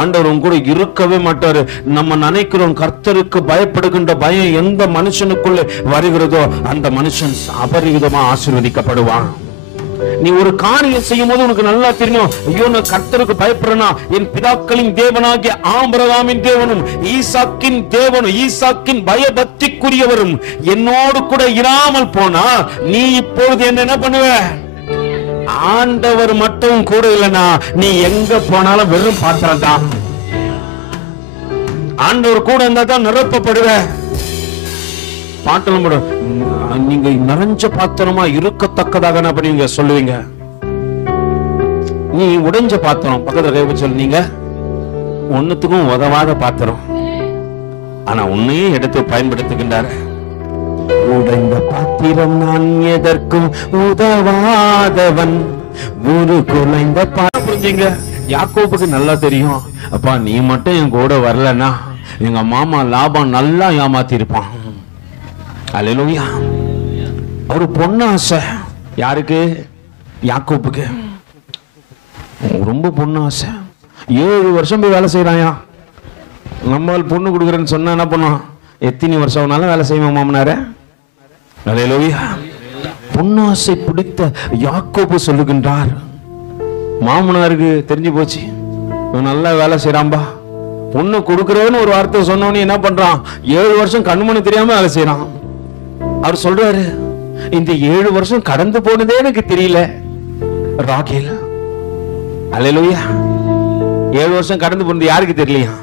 ஆண்டவர் கூட இருக்கவே மாட்டாரு. நம்ம நினைக்கிறோம் கர்த்தருக்கு பயப்படுகின்ற பயம் எந்த மனுஷனுக்குள்ள வருகிறதோ அந்த மனுஷன் அபரிவிதமா ஆசீர்வதிக்கப்படுவான். நீ ஒரு காரியம் செய்யும் போது உனக்கு நல்லா தெரியும், ஐயோ நான் கர்த்தருக்கு பயப்படுறேனா, என் பிதாக்களின் தேவனாகிய ஆபிரகாமின் தேவனும் ஈசாக்கின் தேவனும் ஈசாக்கின் பயபக்திக்குரியவரும் என்னோடு கூட இராமல் போனா நீ இப்பொழுது என்ன பண்ணுவ? ஆண்டவர் மட்டும் கூட இல்லனா நீ எங்க போனாலும் வெறும் பாத்திரம் தான். ஆண்டவர் கூட இருந்தா தான் நிரப்பப்படுவ. பாட்டில் நீங்க நிறைஞ்ச பாத்திரமா இருக்கத்தக்கதாக நீங்க சொல்லுவீங்க. நீ உடைஞ்ச பாத்திரம் பக்கத்துல கை வச்சு நீங்க ஒன்னுத்துக்கும் உதவாத பாத்திரம், ஆனா உன்னையே எடுத்து பயன்படுத்துகின்றார். உடைந்த பாத்திரம் நான் எதற்கும் உதவாதவன், ஒரு குலைந்த புரிஞ்சுங்க. யாக்கோபுக்கு நல்லா தெரியும், அப்பா நீ மட்டும் என் கூட வரலன்னா எங்க மாமா லாபம் நல்லா ஏமாத்தி இருப்பான். அல்லேலூயா. ஒரு பொண்ணு ஆசை யாருக்கு? யாக்கோபுக்கு ரொம்ப பொண்ணு ஆசை. 7 வருஷம் போய் வேலை செய்யறாயா. நம்மால் பொண்ணு கொடுக்குறேன்னு சொன்னா என்ன பண்ணுவான்? எத்தனை வருஷம் ஆனாலும் வேலை செய்வோம் மாமனார. அல்லேலூயா. பொண்ணு ஆசை பிடித்த யாக்கோபு சொல்லுகின்றார், மாமனாருக்கு தெரிஞ்சு போச்சு நல்லா வேலை செய்யறான்பா, பொண்ணு கொடுக்குறேன்னு ஒரு வார்த்தை சொன்னோன்னு என்ன பண்றான்? 7 வருஷம் கண்மணி தெரியாம வேலை செய்யறான். அவர் சொல்றாரு, இந்த 7 வருஷம் கடந்து போனதே எனக்கு தெரியல ராகேல். அல்லேலூயா. 7 வருஷம் கடந்து போனது யாருக்கு தெரியலையா?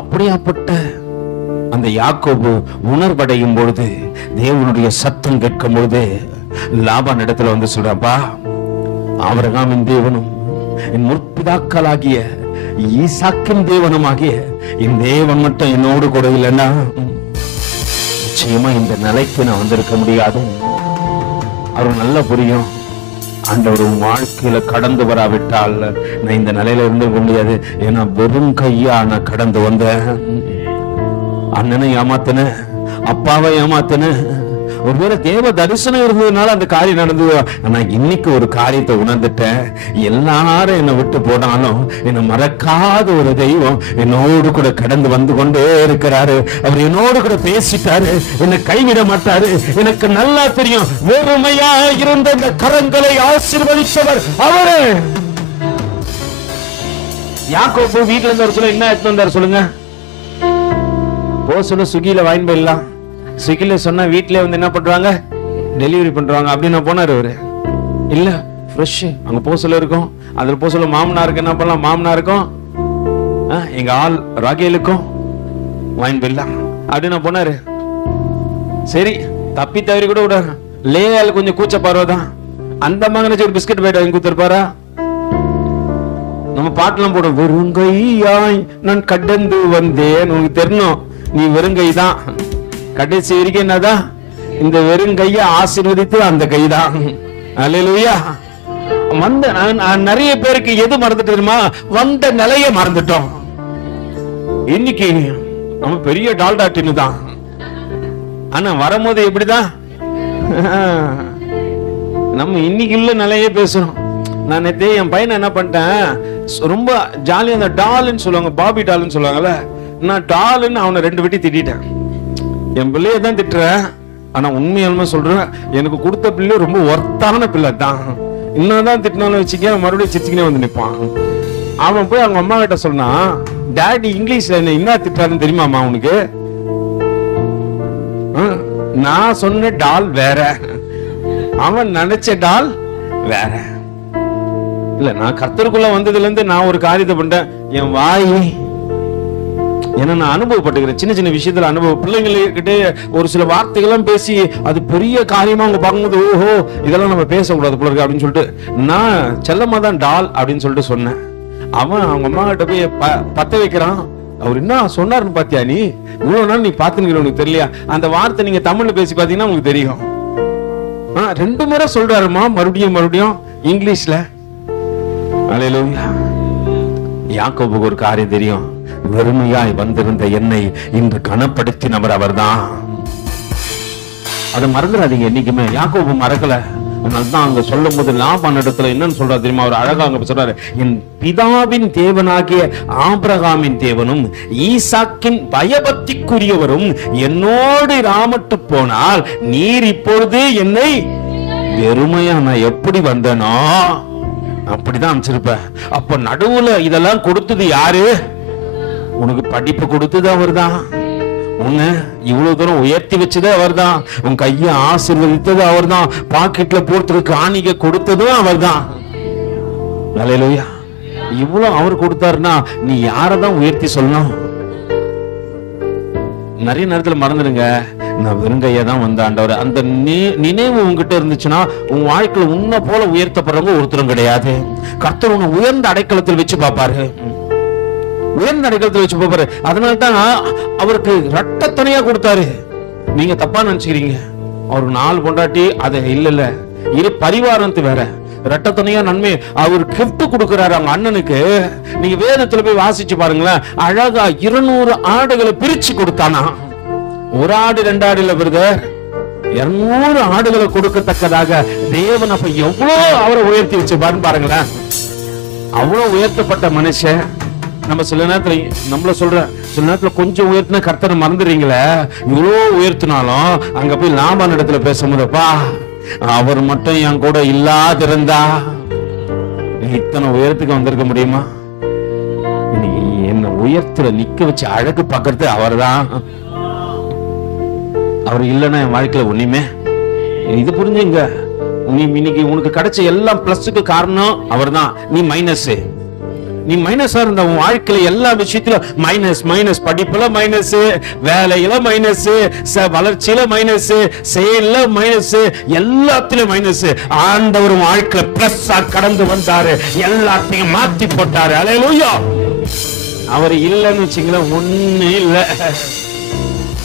அப்படியாப்பட்ட அந்த யாக்கோபு உணர்வடையும் பொழுது, தேவனுடைய சத்தம் கேட்கும் பொழுது லாபான் இடத்துல வந்து சொல்றாப்பா, ஆபிரகாமின் தேவனும் என் முற்பிதாக்களாகிய ஈசாக்கின் தேவனுமாகிய என் தேவன் மட்டும் என்னோடு கூட இல்லைன்னா நிச்சயமா இந்த நிலைக்கு நான் வந்திருக்க முடியாது. அவர் நல்லா புரியும், ஆண்டவர் வாழ்க்கையில கடந்து வராவிட்டால் நான் இந்த நிலையில இருந்துக்க முடியாது. ஏன்னா வெறும் கையா நான் கடந்து வந்த, அண்ணனை ஏமாத்தின, அப்பாவை ஏமாத்தின. ஒருவேளை தேவ தரிசனம் இருந்ததுனால அந்த காரியம் நடந்தது. ஆனா இன்னைக்கு ஒரு காரியத்தை உணர்ந்துட்டேன், எல்லாரும் என்னை விட்டு போனாலும் என்னை மறக்காத ஒரு தெய்வம் என்னோடு கூட கடந்து வந்து கொண்டே இருக்கிறாரு. அவர் என்னோடு கூட பேசிட்டாரு, என்னை கைவிட மாட்டாரு. எனக்கு நல்லா தெரியும், வெறுமையா இருந்த இந்த கரங்களை ஆசீர்வதித்தவர் அவரு. யாக்கோபு வீட்டுல இருந்து ஒரு சொல்ல என்ன எடுத்து வந்தார் சொல்லுங்க? போசல சுகில வாங்கி போயிடலாம். ஸ்விக்கில சொன்னா வீட்லயே வந்து என்ன பண்றாங்க? டெலிவரி பண்றாங்க. அப்படின்னு போனாரு அவரு. இல்ல ஃப்ரெஷ் அங்க போசல இருக்கும், அதுல போசல மாமனாருக்கு என்ன பண்ணலாம்? மாமனாருக்கும் எங்க ஆள் ராகேலுக்கும் வாங்கி போயிடலாம் அப்படின்னு போனாரு. சரி, தப்பி தவறி கூட விட லேயால் கொஞ்சம் கூச்ச பார்வைதான். அந்த மகனை ஒரு பிஸ்கட் போயிட்டு வாங்கி கொடுத்துருப்பாரா? நம்ம பாட்டுலாம் போடும், வெறுங்கையாய் நான் கடந்து வந்தேன். உனக்கு தெரியணும், நீ வெறுங்கை தான். கடைசி வரைக்கும் என்னதான்? இந்த வெறுங்கைய ஆசீர்வதித்து அந்த கைதான். அல்லேலூயா. வந்த நிறைய பேருக்கு எது மறந்துட்டு தெரியுமா? வந்த நிலைய மறந்துட்டோம். இன்னைக்கு நம்ம பெரிய டால்டா டின்னு தான், ஆனா வரும்போது எப்படிதான் நம்ம இன்னைக்கு உள்ள நிலையே பேசுறோம். நான் நேத்தே என் பையனை என்ன பண்ணிட்டேன், ரொம்ப ஜாலியா அந்த டால்னு சொல்லுவாங்க, பாபி டால்னு சொல்லுவாங்கல்ல, நான் டால்னு அவனை 2 வெட்டி திட்டேன். என் பிள்ளைய தான் திட்டுறேன், ஆனா உண்மையாலுமே சொல்றேன், எனக்கு கொடுத்த பிள்ளை ரொம்ப ஒர்த்தான பிள்ளை தான். இன்னதான் திட்டினாலும் வச்சுக்க மறுபடியும் சிரிச்சுக்கினே வந்து நிற்பான். அவன் போய் அவங்க அம்மா கிட்ட சொன்னா, டாடி இங்கிலீஷ்ல என்ன திட்டாருன்னு தெரியுமாமா உனக்கு? நான் சொன்ன டால் வேற, அவன் நினைச்ச டால் வேற. இல்ல, நான் கர்த்தருக்குள்ள வந்ததுல இருந்து நான் ஒரு காரியத்தை பண்ணிட்டேன், என் வாய். ஏன்னா நான் அனுபவப்பட்டுக்கிறேன், சின்ன சின்ன விஷயத்துல அனுபவம். பிள்ளைங்ககிட்ட ஒரு சில வார்த்தைகள்லாம் பேசி அது பெரிய காரியமா அவங்க பார்க்கும்போது, ஓஹோ இதெல்லாம் நம்ம பேசக்கூடாது போல இருக்கு அப்படின்னு சொல்லிட்டு நான் செல்லமா தான் டால் அப்படின்னு சொல்லிட்டு சொன்னேன். அவன் அவங்க அம்மா கிட்ட போய் பத்த வைக்கிறான். அவர் என்ன சொன்னாருன்னு பாத்தியா? நீ இவ்வளவு நாள் நீ பாத்துன்னு உனக்கு தெரியலையா? அந்த வார்த்தை நீங்க தமிழ்ல பேசி பாத்தீங்கன்னா உங்களுக்கு தெரியும். 2 முறை சொல்றாருமா, மறுபடியும் இங்கிலீஷ்ல. அல்லேலூயா. யாக்கோபுக்கு ஒரு காரியம் தெரியும், வெறுமையாய் வந்திருந்த என்னை இன்று கனப்படுத்தினவர் அவர்தான். அதை மறந்துடாதீங்க என்னைக்குமே. யாக்கோபு மறக்கல. அதனால்தான் அங்க சொல்லும் போது லாபான் இடத்துல என்னன்னு சொல்றாரு தெரியுமா? அவர் அழகா அங்க சொல்றாரு, என் பிதாவின் தேவனாகிய ஆபிரகாமின் தேவனும் ஈசாக்கின் பயபக்திக்குரியவரும் என்னோடு இராமட்டு போனால் நீர் இப்பொழுது என்னை வெறுமையா நான் எப்படி வந்தனோ அப்படிதான் அமைச்சிருப்ப. அப்ப நடுவுல இதெல்லாம் கொடுத்தது யாரு? உனக்கு படிப்பு கொடுத்தது அவர் தான், உன்னை இவ்வளவு தூரம் உயர்த்தி வச்சது அவர் தான், உன் கையை ஆசீர்வதித்தது அவர் தான், பாக்கெட்ல போறதுக்கு காணிக்கை கொடுத்ததும் அவர் தான். அல்லேலூயா. இவ்வளவு அவர் கொடுத்தாருன்னா நீ யாரதான் உயர்த்தி சொல்லணும்? நிறைய நேரத்துல மறந்துடுங்க, நான் வெறுங்கையா தான் வந்த ஆண்டவர். அந்த நினைவு உங்ககிட்ட இருந்துச்சுன்னா உன் வாழ்க்கையில உன்னை போல உயர்த்தப்படுறவங்க ஒருத்தரும் கிடையாது. கர்த்தர் உன்னை உயர்ந்த அடைக்கலத்தில் வச்சு பார்ப்பாரு, உயர்ந்த அடைக்கலத்தில் வச்சு பார்ப்பாரு. அதனால்தான் அவருக்கு ரட்டத்தனையா கொடுத்தாரு. நீங்க தப்பா நினைச்சுக்கிறீங்க, அவருக்கு 4 பொண்டாட்டி அது இல்ல, இரு பரிவாரத்து வேற. ரட்டத்தனையா நன்மை அவர் கிஃப்ட் கொடுக்கிறாரு அவங்க அண்ணனுக்கு. நீங்க வேதத்துல போய் வாசிச்சு பாருங்களேன், அழகா 200 ஆடுகளை பிரிச்சு கொடுத்தானா. 1 ஆடு 2 ஆடு இல்ல பிரதர், 200 ஆடுகளை கொடுக்கத்தக்கதாக தேவன் அப்ப எவ்வளவு அவரை உயர்த்தி வச்சு பாருங்களேன். அவ்வளவு உயர்த்தப்பட்ட மனுஷன் நம்ம சில நேரத்துல சில நேரத்துல கொஞ்சம் உயர்த்தின கர்த்தரை மறந்துடுறீங்களே. இவ்வளோ உயர்த்தினாலும் அங்க போய் லாபான் இடத்துல பேசும்போதுப்பா அவர் மட்டும் என் கூட இல்லாதிருந்தா இத்தனை உயரத்துக்கு வந்திருக்க முடியுமா? என்ன உயர்த்துல நிக்க வச்சு அழகு பார்க்கறது அவர் தான். அவர் இல்லைன்னா என் வாழ்க்கையில ஒண்ணுமே. இது புரிஞ்சுங்க. நீ இன்னைக்கு உனக்கு கிடைச்ச எல்லாம் பிளஸுக்கு காரணம் அவர் தான். நீ மைனஸா இருந்த உன் வாழ்க்கையில எல்லா விஷயத்திலும் மைனஸ், படிப்புல மைனஸ், வேலையில மைனஸ், வளர்ச்சியில மைனஸ், செயல்ல மைனஸ், எல்லாத்திலும் மைனஸ். ஆண்டவர் வாழ்க்கையில பிளஸ்ஸா கடந்து வந்தாரு, எல்லாத்தையும் மாத்தி போட்டாரு. அல்லேலூயா. அவர் இல்லைன்னு வச்சுங்களேன், ஒண்ணு இல்ல.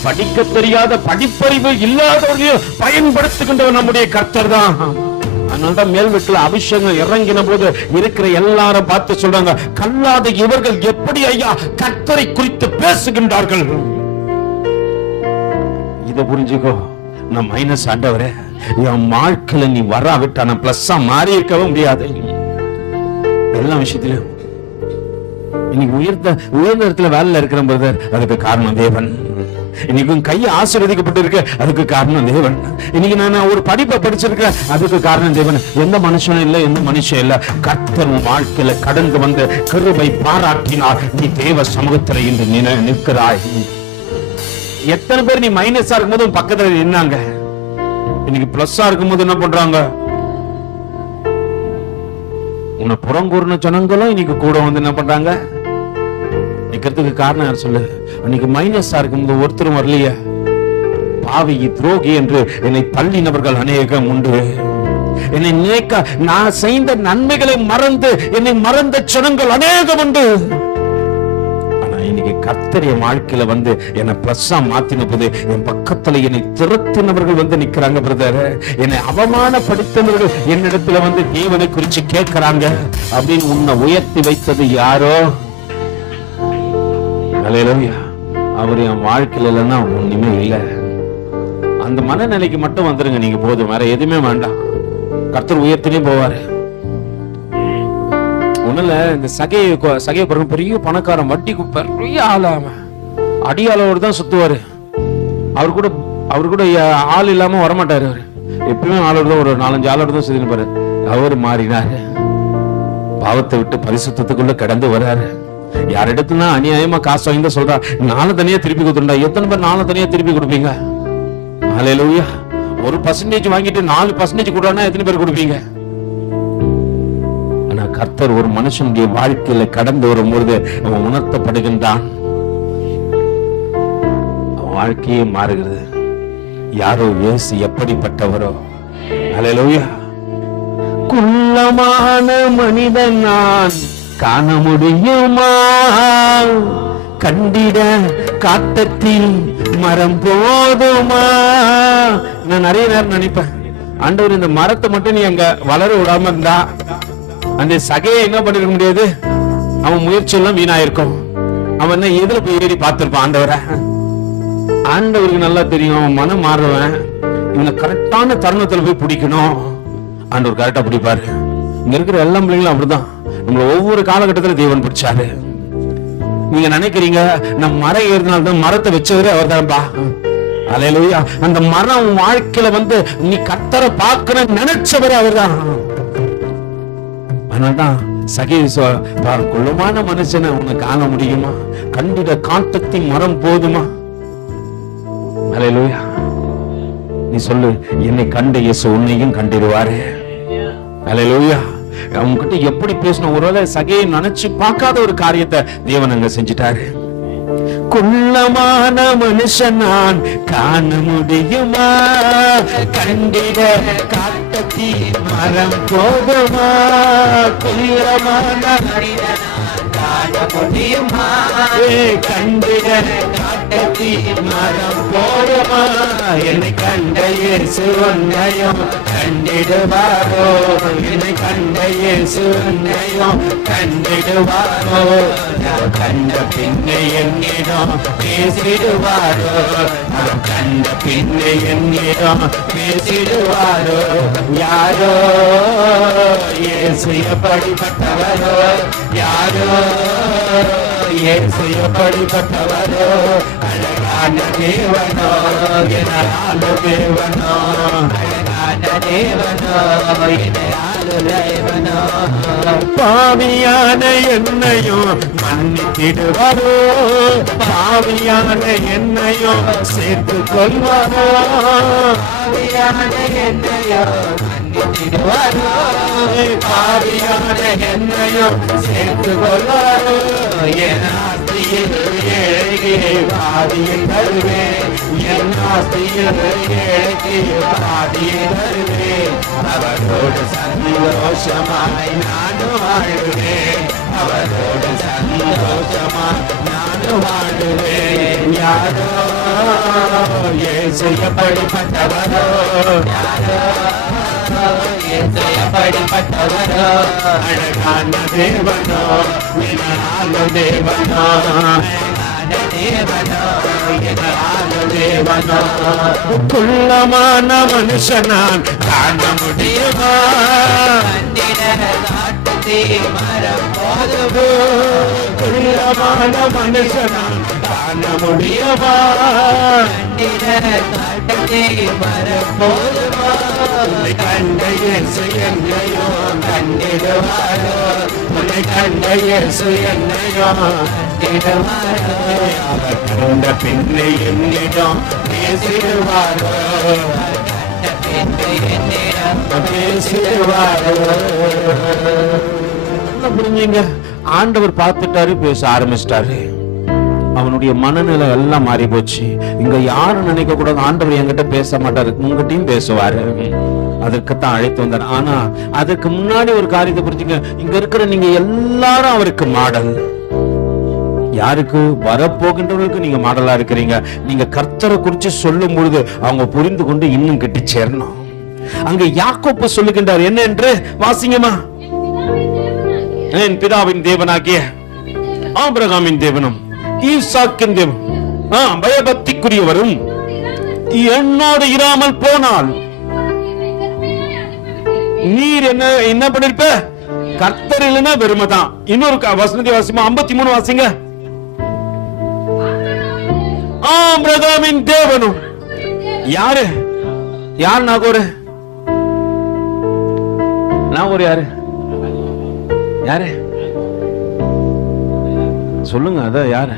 படிக்க தெரியாத, படிப்பறிவு இல்லாதவர்களையும் பயன்படுத்துகின்றவர் நம்முடைய கர்த்தர் தான். அதனால்தான் மேல் வீட்டுல அபிஷேகம் இறங்கின போது இருக்கிற எல்லாரும் பார்த்து சொல்றாங்க, கல்லாத இவர்கள் எப்படி ஐயா கர்த்தரை குறித்து பேசுகின்றார்கள். இத புரிஞ்சுக்கோ. நான் மைனஸ் ஆண்டவரே, என் வாழ்க்கையில நீ வராவிட்டா நான் பிளஸ்ஸா மாறி இருக்கவே முடியாது. எல்லா விஷயத்திலும் இன்னைக்கு உயர்ந்த இடத்துல வேலையில இருக்கிற பிரதர், அதுக்கு காரணம் தேவன். இன்னைக்கு கை ஆசீர்வதிக்கப்பட்டு இருக்கு, அதுக்கு காரணம் தேவன். இன்னைக்கு நான் ஒரு படிப்பை படிச்சிருக்கேன், அதுக்கு காரணம் தேவன். எந்த மனுஷனும் இல்ல, எந்த மனுஷன் இல்ல. கர்த்தர் வாழ்க்கையில கடந்து வந்து கிருபை பாராட்டினார். நீ தேவ சமூகத்துல இன்று நிற்கிறாய். எத்தனை பேர் நீ மைனஸா இருக்கும்போது பக்கத்துல நின்னாங்க, இன்னைக்கு பிளஸ்ஸா இருக்கும்போது என்ன பண்றாங்க? உன்னை புறங்கூறின ஜனங்களும் இன்னைக்கு கூட வந்து என்ன பண்றாங்க? நிக்கிறதுக்கு காரணம் யார் சொல்லு? அன்னைக்கு மைனஸா இருக்கும்போது ஒருத்தரும் வரலையே. பாவி, துரோகி என்று என்னை தள்ளினவர்கள் அநேகம் உண்டு. என்னை நினைக்க நான் செய்த நன்மைகளை மறந்து என்னை மறந்த ஜனங்கள் அநேகம் உண்டு. ஆனா இன்னைக்கு கர்த்தர் என் வாழ்க்கையில வந்து என்னை பிளஸ்ஸா மாத்தின போது என் பக்கத்துல என்னை திரட்டினவர்கள் வந்து நிக்கிறாங்க. பிரதர், என்னை அவமானப்படுத்தினவர்கள் என்னிடத்துல வந்து தேவனை குறிச்சு கேட்கிறாங்க அப்படின்னு உன்னை உயர்த்தி வைத்தது யாரோ? அல்லேலூயா. அவர் என் வாழ்க்கையில இல்லைன்னா ஒண்ணுமே இல்லை. அந்த மனநிலைக்கு மட்டும் வந்துருங்க நீங்க, போதும், வேற எதுவுமே வேண்டாம். கர்த்தர் உயர்த்தினே போவாரு. ஒண்ணுல இந்த சகைய பாருங்க, பெரிய பணக்காரன், வட்டிக்கு பெரிய ஆளாம அடியாளோடு தான் சுத்துவாரு. அவர் கூட ஆள் இல்லாம வரமாட்டாரு. அவரு எப்பயுமே ஆளோடு தான், ஒரு 4-5 ஆளோடு தான் சுத்தின்னு பாரு. அவர் மாறினாரு, பாவத்தை விட்டு பரிசுத்தத்துக்குள்ள கடந்து வர்றாரு. யாரிடத்துல அநியாயமா காசு வாங்கி சொல்றா, நாலு தனியா திருப்பி கொடுத்துட்டா. எத்தனை பேர் நாலு தனியா திருப்பி கொடுப்பீங்க? அல்லேலூயா. 1% வாங்கிட்டு 4% கொடுறானா எத்தனை பேர் கொடுப்பீங்க? ஆனா கர்த்தர் ஒரு மனுஷனுடைய வாழ்க்கையில கடந்து வரும்போது அவன் உணர்த்தப்படுகின்றான், அவன் வாழ்க்கையே மாறுகிறது. யாரோ இயேசு எப்படிப்பட்டவரோ. அல்லேலூயா. குள்ளமான மனிதன் நான் காண முடியுமா? கண்டிட காட்டத்தில் மரம் போதுமா? நான் நிறைய நேரம் நினைப்பேன், ஆண்டவர் இந்த மரத்தை மட்டும் நீ அங்க வளர விடாம இருந்தா அந்த சகையை என்ன பண்ணிருக்க முடியாது? அவன் முயற்சி எல்லாம் வீணாயிருக்கும். அவன் எதுல போய் ஏறி பார்த்திருப்பான் ஆண்டவரை? ஆண்டவருக்கு நல்லா தெரியும் அவன் மனம் மாறுவன். இவனை கரெக்டான தருணத்துல போய் பிடிக்கணும். ஆண்டவர் கரெக்டா பிடிப்பாரு. இங்க இருக்கிற எல்லா பிள்ளைங்களும் அப்படிதான். நம்மள ஒவ்வொரு காலகட்டத்துல தேவன் பிடிச்சாரு. நீங்க நினைக்கிறீங்க நம்ம மரம் ஏறினால்தான் மரத்தை வச்சவரே அவர் தான்பா. அல்லேலூயா. அந்த மரம் வாழ்க்கையில வந்து நீ கர்த்தரை பார்க்கணும் நினைச்சவரே அவர் தான். அதனால்தான் கொள்ளுமான மனுஷனை உன்னை காண முடியுமா? கண்டிட காட்டத்தின் மரம் போதுமா? அல்லேலூயா. நீ சொல்லு, என்னை கண்டு இயேசு உன்னையும் கண்டிடுவாரு. அல்லேலூயா. அவங்ககிட்ட எப்படி பேசணும்? ஒருவேளை சகையை நினைச்சு பார்க்காத ஒரு காரியத்தை தேவன் அங்க செஞ்சிட்டாரு. குள்ளமான மனுஷன் நான் காண முடியுமா? கண்டிட காட்டத்தின் மரம் போதுமா? குள்ளமான மனிதன் காண முடியுமா? கண்டிட தீ மரம் போலமா என்னை கண்ட இயேசு உன்னையும் கண்டிடுவாரோ, என்னை கண்ட இயேசு உன்னையும் கண்டிடுவாரோ, கண்ட பின்னை என்னிடம் பேசிடுவாரோ, கண்ட பின்னை என்னிடம் பேசிடுவாரோ. யாரோ இயேசு எப்படிப்பட்டவரோ, யாரோ இயேசு எப்படிப்பட்டவரோ, அழகான தேவனோ, என்னால தேவனோ, அழகான தேவனோ, என்னால தேவனோ. பாவியான என்னையும் மன்னித்திடுவாரோ, பாவியான என்னையும் சேர்த்து கொள்வாரோ, பாவியான என்னையும் மன்னித்திடுவாரோ, பாவியான என்னையும் சேர்த்து கொள்வாரோ. என் ஆஸ்தியில் ஏழைக்கு பாதியை தருவேன், என் ஆஸ்தியில் ஏழைக்கு பாதியை தருவேன். அவரோடு சந்தோஷமாய் நானும் வாழுவேன், அவரோடு சந்தோஷமாய் நானும் வாழுவேன். யாரோ இயேசு எப்படிப்பட்டவரோ, யாரோ இயேசு எப்படிப்பட்டவரோ, அழகான தேவனோ, என்னால தேவனோ, அழகான தேவனோ, என்னால தேவனோ. குள்ளமான மனுஷனான் காண முடியுமா, மரம் போதுமோ, குள்ளமான மனுஷனான் காண முடியுமா, மரம் போதுமா, கண்ட இயேசு என்னையோ கண்டிடுவாரோ, உன்னை கண்ட இயேசு என்னையோ கண்டிடுவாரோ, அவர் கண்ட பின்னை என்னிடம் பேசிடுவாரோ, கண்ட பின்னை என்னிடம் பேசிடுவாரோ. புரிஞ்சுங்க, ஆண்டவர் பார்த்துட்டாரு, பேச ஆரம்பிச்சிட்டாரு. அவனுடைய மனநிலை எல்லாம் மாறி போச்சு. இங்க யாரும் நினைக்க கூடாது ஆண்டவர் என்கிட்ட பேச மாட்டாரு, உங்ககிட்டயும் பேசுவாரு. அதற்குத்தான் அழைத்து வந்தார். ஆனா அதற்கு முன்னாடி ஒரு காரியத்தை புரிஞ்சுங்க, இங்க இருக்கிற நீங்க எல்லாரும் அவருக்கு மாடல். யாருக்கு? வரப்போகின்றவர்களுக்கு நீங்க மாடலா இருக்கிறீங்க. நீங்க கர்த்தரை குறிச்சு சொல்லும் பொழுது அவங்க புரிந்து கொண்டு இன்னும் கிட்டி சேரணும். அங்க யாக்கோப்பு சொல்லுகின்றார் என்ன என்று வாசிங்கம்மா. என் பிதாவின் தேவனாகிய ஆபிரகாமின் தேவனும் ஈசாக்கின் தேவன் பயபக்திக்குரியவரும் என்னோடு இராமல் போனால் நீர் என்ன பண்ணிருப்ப? கர்த்தர் இல்லைன்னா வெறுமைதான். இன்னொரு வசனத்தை வாசிமா, 53 வாசிங்க. ஆபிரகாமின் தேவனும் யாரு? யார் நாகோரு? நாகோரு யாரு? யாரு சொல்லுங்க. அத யாரு?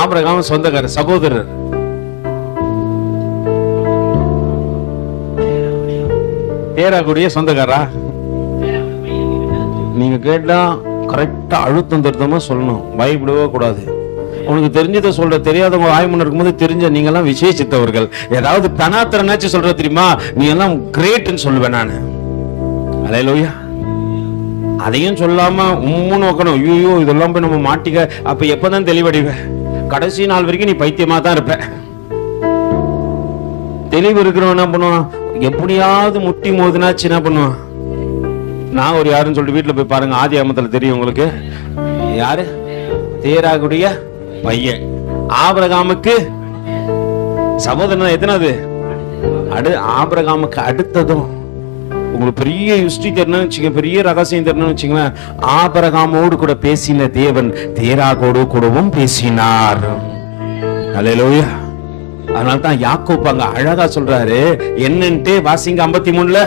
ஆபிரகாம் சொந்தக்காரர், சகோதரர். தேராக்கூடிய சொந்தக்காரா? நீங்க கேட்டா கரெக்டா அழுத்தம் திருத்தமா சொல்லணும், பயப்படவே கூடாது. உனக்கு தெரிஞ்சதை சொல்ற, தெரியாதவங்க ஆய்மன் இருக்கும்போது தெரிஞ்ச நீங்க எல்லாம் விசேஷித்தவர்கள். ஏதாவது தனாத்திரனாச்சும் சொல்ற தெரியுமா, நீ எல்லாம் கிரேட்னு சொல்லுவேன் நானு. அல்லேலூயா. அதையும் சொல்லாம உம்முன்னு வைக்கணும். ஐயோ இதெல்லாம் போய் நம்ம மாட்டிக்க. அப்ப எப்பதான் தெளிவடைவ? கடைசி நாள் வரைக்கும் நீ பைத்தியமா தான் இருப்ப. தெளிவு இருக்கிறவன் என்ன பண்ணுவான்? எப்படியாவது முட்டி மோதுனாச்சு என்ன பண்ணுவான்? நான் ஒரு யாருன்னு சொல்லிட்டு வீட்டுல போய் பாருங்க, ஆதி ஆமத்துல தெரியும் உங்களுக்கு. யாரு? தேராகுடைய பையன். ஆபிரகாமுக்கு சகோதரன் எத்தனாவது? ஆபிரகாமுக்கு அடுத்ததும். உங்களுக்கு பெரிய ஹிஸ்டரி தெரியணும்னு வச்சுங்க, பெரிய ரகசியம் தெரியணும்னு வச்சுங்களேன், ஆபிரகாமோடு கூட பேசின தேவன் தேராகோடு கூடவும் பேசினார். அல்லேலூயா. அதனால்தான் யாக்கோபு அங்க அழகா சொல்றாரு என்னன்ட்டு வாசிங்க. 53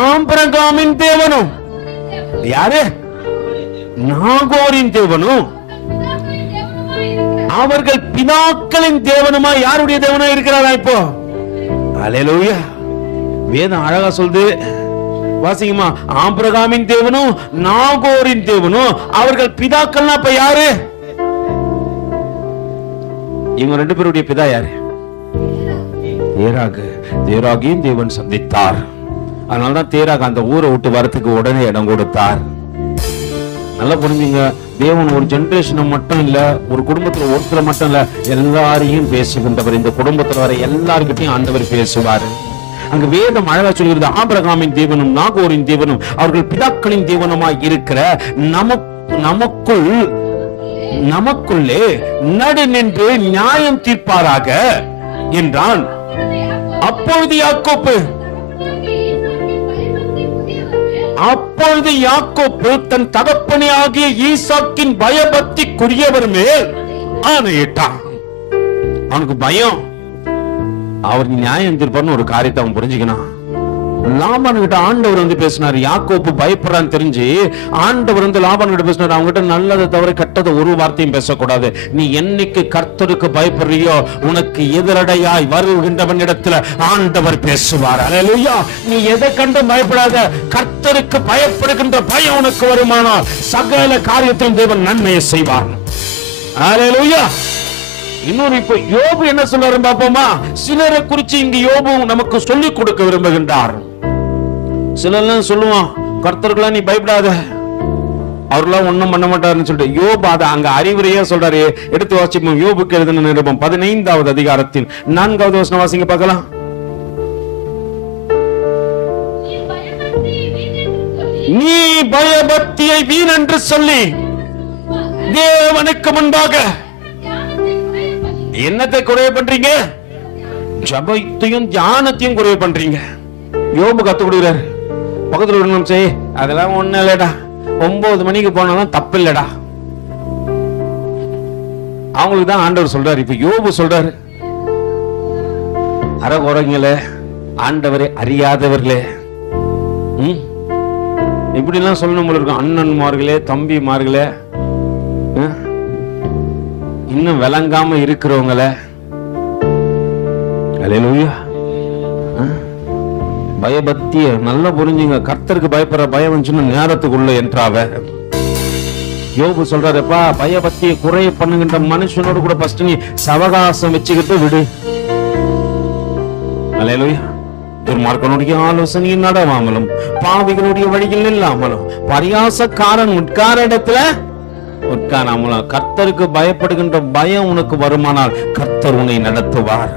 ஆபிரகாமின் தேவனும் யாரு? நாகோரின் தேவனும் அவர்கள் பிதாக்களின் தேவனுமா யாருடைய தேவனா இருக்கிறாரா இப்போ? அல்லேலூயா. வேதம் அழகா சொல்லுது, வாசிங்கம்மா. ஆபிரகாமின் தேவனும் நாகோரின் தேவனும் அவர்கள் பிதாக்கள்னா இப்ப யாரு? இவங்க ரெண்டு பேருடைய பிதா யாரு? தேராகு. தேராகையும் தேவன் சந்தித்தார். அதனாலதான் தேராக அந்த ஊரை விட்டு வரத்துக்கு உடனே இடம் கொடுத்தார். நல்லா புரிஞ்சுங்க. தேவன் ஒரு ஜெனரேஷனை மட்டும் இல்ல, ஒரு குடும்பத்துல ஒருத்தர் மட்டும் இல்ல, எல்லாரையும் பேசுகின்றவர். இந்த குடும்பத்துல வர எல்லார்கிட்டையும் ஆண்டவர் பேசுவாரு. அங்க வேதம் அழகா சொல்கிறது, ஆபிரகாமின் தேவனும் நாகோரின் தேவனும் அவர்கள் பிதாக்களின் தேவனுமாய் இருக்கிற நமக்குள்ளே நடு நின்று நியாயம் தீர்ப்பாராக என்றான். அப்பொழுது யாக்கோப்பு தன் தகப்பனே ஆகிய ஈசாக்கின் பயபக்திக்குரியவர் மேல் ஆணையிட்டான். அவனுக்கு பயம், அவர் நியாயம் தீர்ப்பார்னு ஒரு காரியத்தை அவன் புரிஞ்சுக்கணும். லாபான் கிட்ட ஆண்டவர் வந்து பேசினார். யாக்கோப்பு பயப்படுறான்னு தெரிஞ்சு ஆண்டவர் வந்து லாபான் கிட்ட பேசினார். அவங்க கிட்ட நல்லதை தவிர கெட்டதை ஒரு வார்த்தையும் பேசக்கூடாது. நீ என்னைக்கு கர்த்தருக்கு பயப்படுறியோ உனக்கு எதிரடையாய் வருகின்றவன் இடத்துல ஆண்டவர் பேசுவார். அல்லேலூயா. நீ எதை கண்டு பயப்படாத. கர்த்தருக்கு பயப்படுகின்ற பயம் உனக்கு வருமானால் சகல காரியத்திலும் தேவன் நன்மையை செய்வார். அல்லேலூயா. இன்னொரு இப்ப யோபு என்ன சொல்றாரு பாப்போமா? சிலரை குறிச்சு இங்க யோபு நமக்கு சொல்லிக் கொடுக்க விரும்புகின்றார். சிலர்லாம் சொல்லுவான், கர்த்தர்களா நீ பயப்படாத, அவர்களாம் ஒண்ணும் பண்ண மாட்டாருன்னு சொல்லிட்டு யோபு அதை அங்க அறிவுரையா சொல்றாரு. எடுத்து வாசிப்போம். யோபுக்கு எழுதின நிருபம் 15வது அதிகாரத்தில் 4வது வசனம் வாசிங்க பார்க்கலாம். நீ பயபக்தியை வீணென்று சொல்லி தேவனுக்கு முன்பாக என்னத்தை குறைவு பண்றீங்க? ஜபத்தையும் தியானத்தையும் குறைவு பண்றீங்க. யோபு கத்து கொடுக்கிறாரு. பக்கத்துல ஒரு நிமிஷம், அதெல்லாம் ஒண்ணு இல்லடா, 9 மணிக்கு போனாலும் தப்பு இல்லடா. அவங்களுக்கு தான் ஆண்டவர் சொல்றாரு. இப்ப யோபு சொல்றாரு, அறகுறைங்களே, ஆண்டவரை அறியாதவர்களே, இப்படி எல்லாம் சொல்லணும் போல இருக்கும். அண்ணன்மார்களே, தம்பிமார்களே, இன்னும் விளங்காம இருக்கிறவங்கள, அல்லேலூயா, பயபக்திய நல்லா புரிஞ்சுங்க. கர்த்தருக்கு பயப்படுற பயம் வந்துச்சுன்னா நேரத்துக்குள்ள என்றாவ. யோபு சொல்றாருப்பா, பயபக்தியை குறைய பண்ணுகின்ற மனுஷனோடு கூட ஃபர்ஸ்ட் நீ சவகாசம் வச்சுக்கிட்டு விடு. அல்லேலூயா. துர்மார்க்கனுடைய ஆலோசனையில் நடவாமலும் பாவிகளுடைய வழியில் இல்லாமலும் பரியாசக்காரன் உட்கார இடத்துல உட்காராமலும் கர்த்தருக்கு பயப்படுகின்ற பயம் உனக்கு வருமானால் கர்த்தர் உன்னை நடத்துவார்.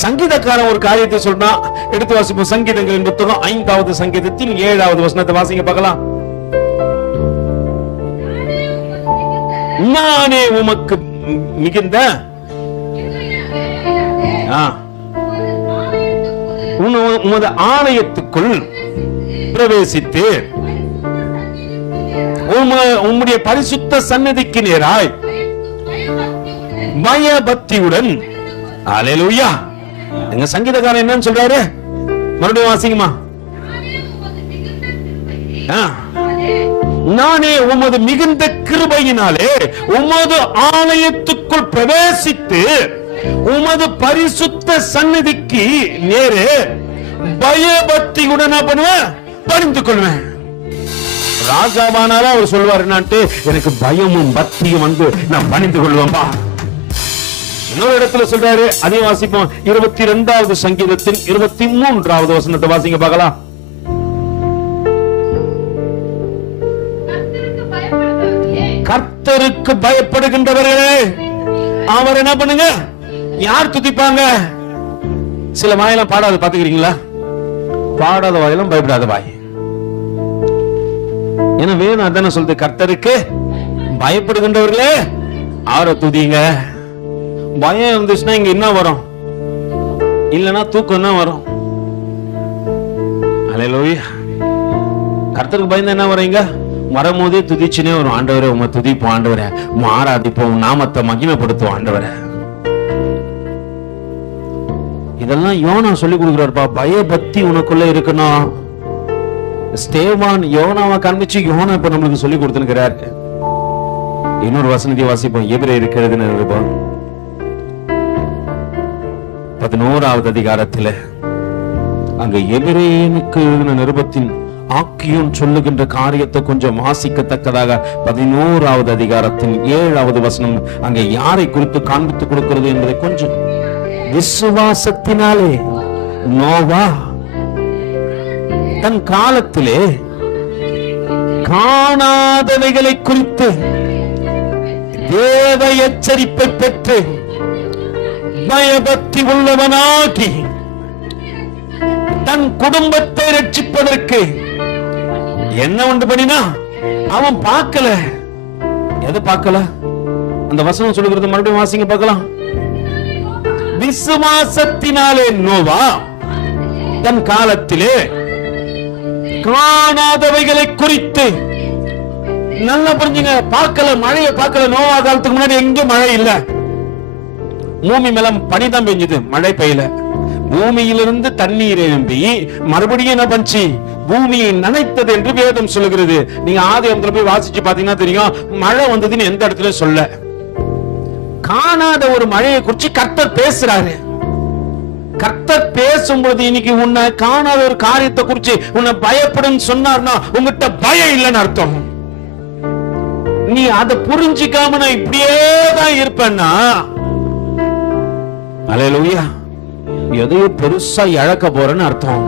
சங்கீதக்காரன் ஒரு காரியத்தை சொல்றா. எடுத்து வாசிப்போம். சங்கீதங்களின் புத்தகம் 5வது சங்கீதத்தின் 7வது வசனத்தை வாசிங்க பார்க்கலாம். நானே உமக்கு மிகுந்த உமது ஆலயத்துக்குள் பிரவேசித்து உம்முடைய பரிசுத்த சந்நிதிக்கு நேராய் பயபக்தியுடன். அல்லேலூயா. எங்க சங்கீதக்காரன் என்னன்னு சொல்றாரு? மறுபடியும் வாசிங்கம்மா. நானே உமது மிகுந்த கிருபையினாலே உமது ஆலயத்துக்குள் பிரவேசித்து உமது பரிசுத்த சந்நிதிக்கு நேரே பயபக்தியுடன் பண்ணுவேன், பணிந்து கொள்வேன். ராஜாவானாலும் அவர் சொல்வார், எனக்கு பயமும் பக்தியும் வந்து நான் பணிந்து கொள்வேன்பா. இன்னொரு இடத்துல சொல்றாரு, அதே வாசிப்போம். 22வது சங்கீதத்தின் 23வது வசனத்தை வாசிங்க பார்க்கலாம். கர்த்தருக்கு பயப்படுகின்றவர்களே அவர் என்ன பண்ணுங்க? யார் துதிப்பாங்க? சில வாயெல்லாம் பாடாத பாத்துக்கிறீங்களா? பாடாத வாயெல்லாம் பயப்படாத வாய். ஏன்னா வேணும் அதான சொல்றது, கர்த்தருக்கு பயப்படுகின்றவர்களே அவரை துதிங்க. பயம் இருந்துச்சுன்னா இங்க என்ன வரும்? இல்லைன்னா தூக்கம் தான் வரும். அல்லேலூயா. கர்த்தருக்கு பயந்து என்ன வரீங்க? வரும்போதே துதிச்சுனே வரும். ஆண்டவரே உங்க துதிப்போம், ஆண்டவரே ஆராதிப்போம், நாமத்தை மகிமைப்படுத்துவோம் ஆண்டவரே. இதெல்லாம் யோனா சொல்லி கொடுக்கிறாருப்பா. பயபக்தி உனக்குள்ள இருக்கணும். ஸ்தேவான் யோனாவை காண்பிச்சு யோனா இப்ப நம்மளுக்கு சொல்லி கொடுத்துருக்கிறார். இன்னொரு வசனத்தை வாசிப்போம். எபிரேயருக்கு எழுதின நிருபம் 11வது அதிகாரத்தில் அங்க எபிரேயனுக்கு எழுதின நிருபத்தின் ஆக்கியோன் சொல்லுகின்ற காரியத்தை கொஞ்சம் வாசிக்கத்தக்கதாக 11வது அதிகாரத்தின் 7வது வசனம் அங்கே யாரை குறித்து காண்பித்து கொடுக்கிறது என்பதை கொஞ்சம். விசுவாசத்தினாலே நோவா தன் காலத்திலே காணாதவைகளை குறித்து தேவ எச்சரிப்பை பெற்று பயபக்தி உள்ளவனாகி தன் குடும்பத்தை ரட்சிப்பதற்கு என்ன உண்டு பண்ணினா அவன் பார்க்கல. எதை பார்க்கல? அந்த வசனம் சொல்லுகிறது, மறுபடியும் வாசிங்க பார்க்கலாம். விசுவாசத்தினாலே நோவா தன் காலத்திலே காணாதவைகளை குறித்து, நல்லா புரிஞ்சுங்க, பார்க்கல, மழையை பார்க்கல. நோவா காலத்துக்கு முன்னாடி எங்க மழை இல்ல, பூமி மேல பனிதான் பெஞ்சது, மழை பெய்யல. பூமியிலிருந்து தண்ணீர் எழும்பி மறுபடியும் என்ன பண்ணி பூமியை நனைத்தது என்று வேதம் சொல்லுகிறது. நீங்க ஆதியாகமத்துல போய் வாசிச்சு பாத்தீங்கன்னா தெரியும், மழை வந்ததுன்னு எந்த இடத்துல சொல்ல. காணாத ஒரு மழையை குறிச்சு கர்த்தர் பேசுறாரு. கர்த்தர் பேசும்போது இன்னைக்கு உன்னை காணாத ஒரு காரியத்தை குறிச்சு உன்னை பயப்படும் சொன்னார்னா உங்ககிட்ட பயம் இல்லைன்னு அர்த்தம். நீ அதை புரிஞ்சிக்காம நான் இப்படியே தான் இருப்பேன்னா, அல்லேலூயா, எதையோ பெருசா இழக்க போறேன்னு அர்த்தம்.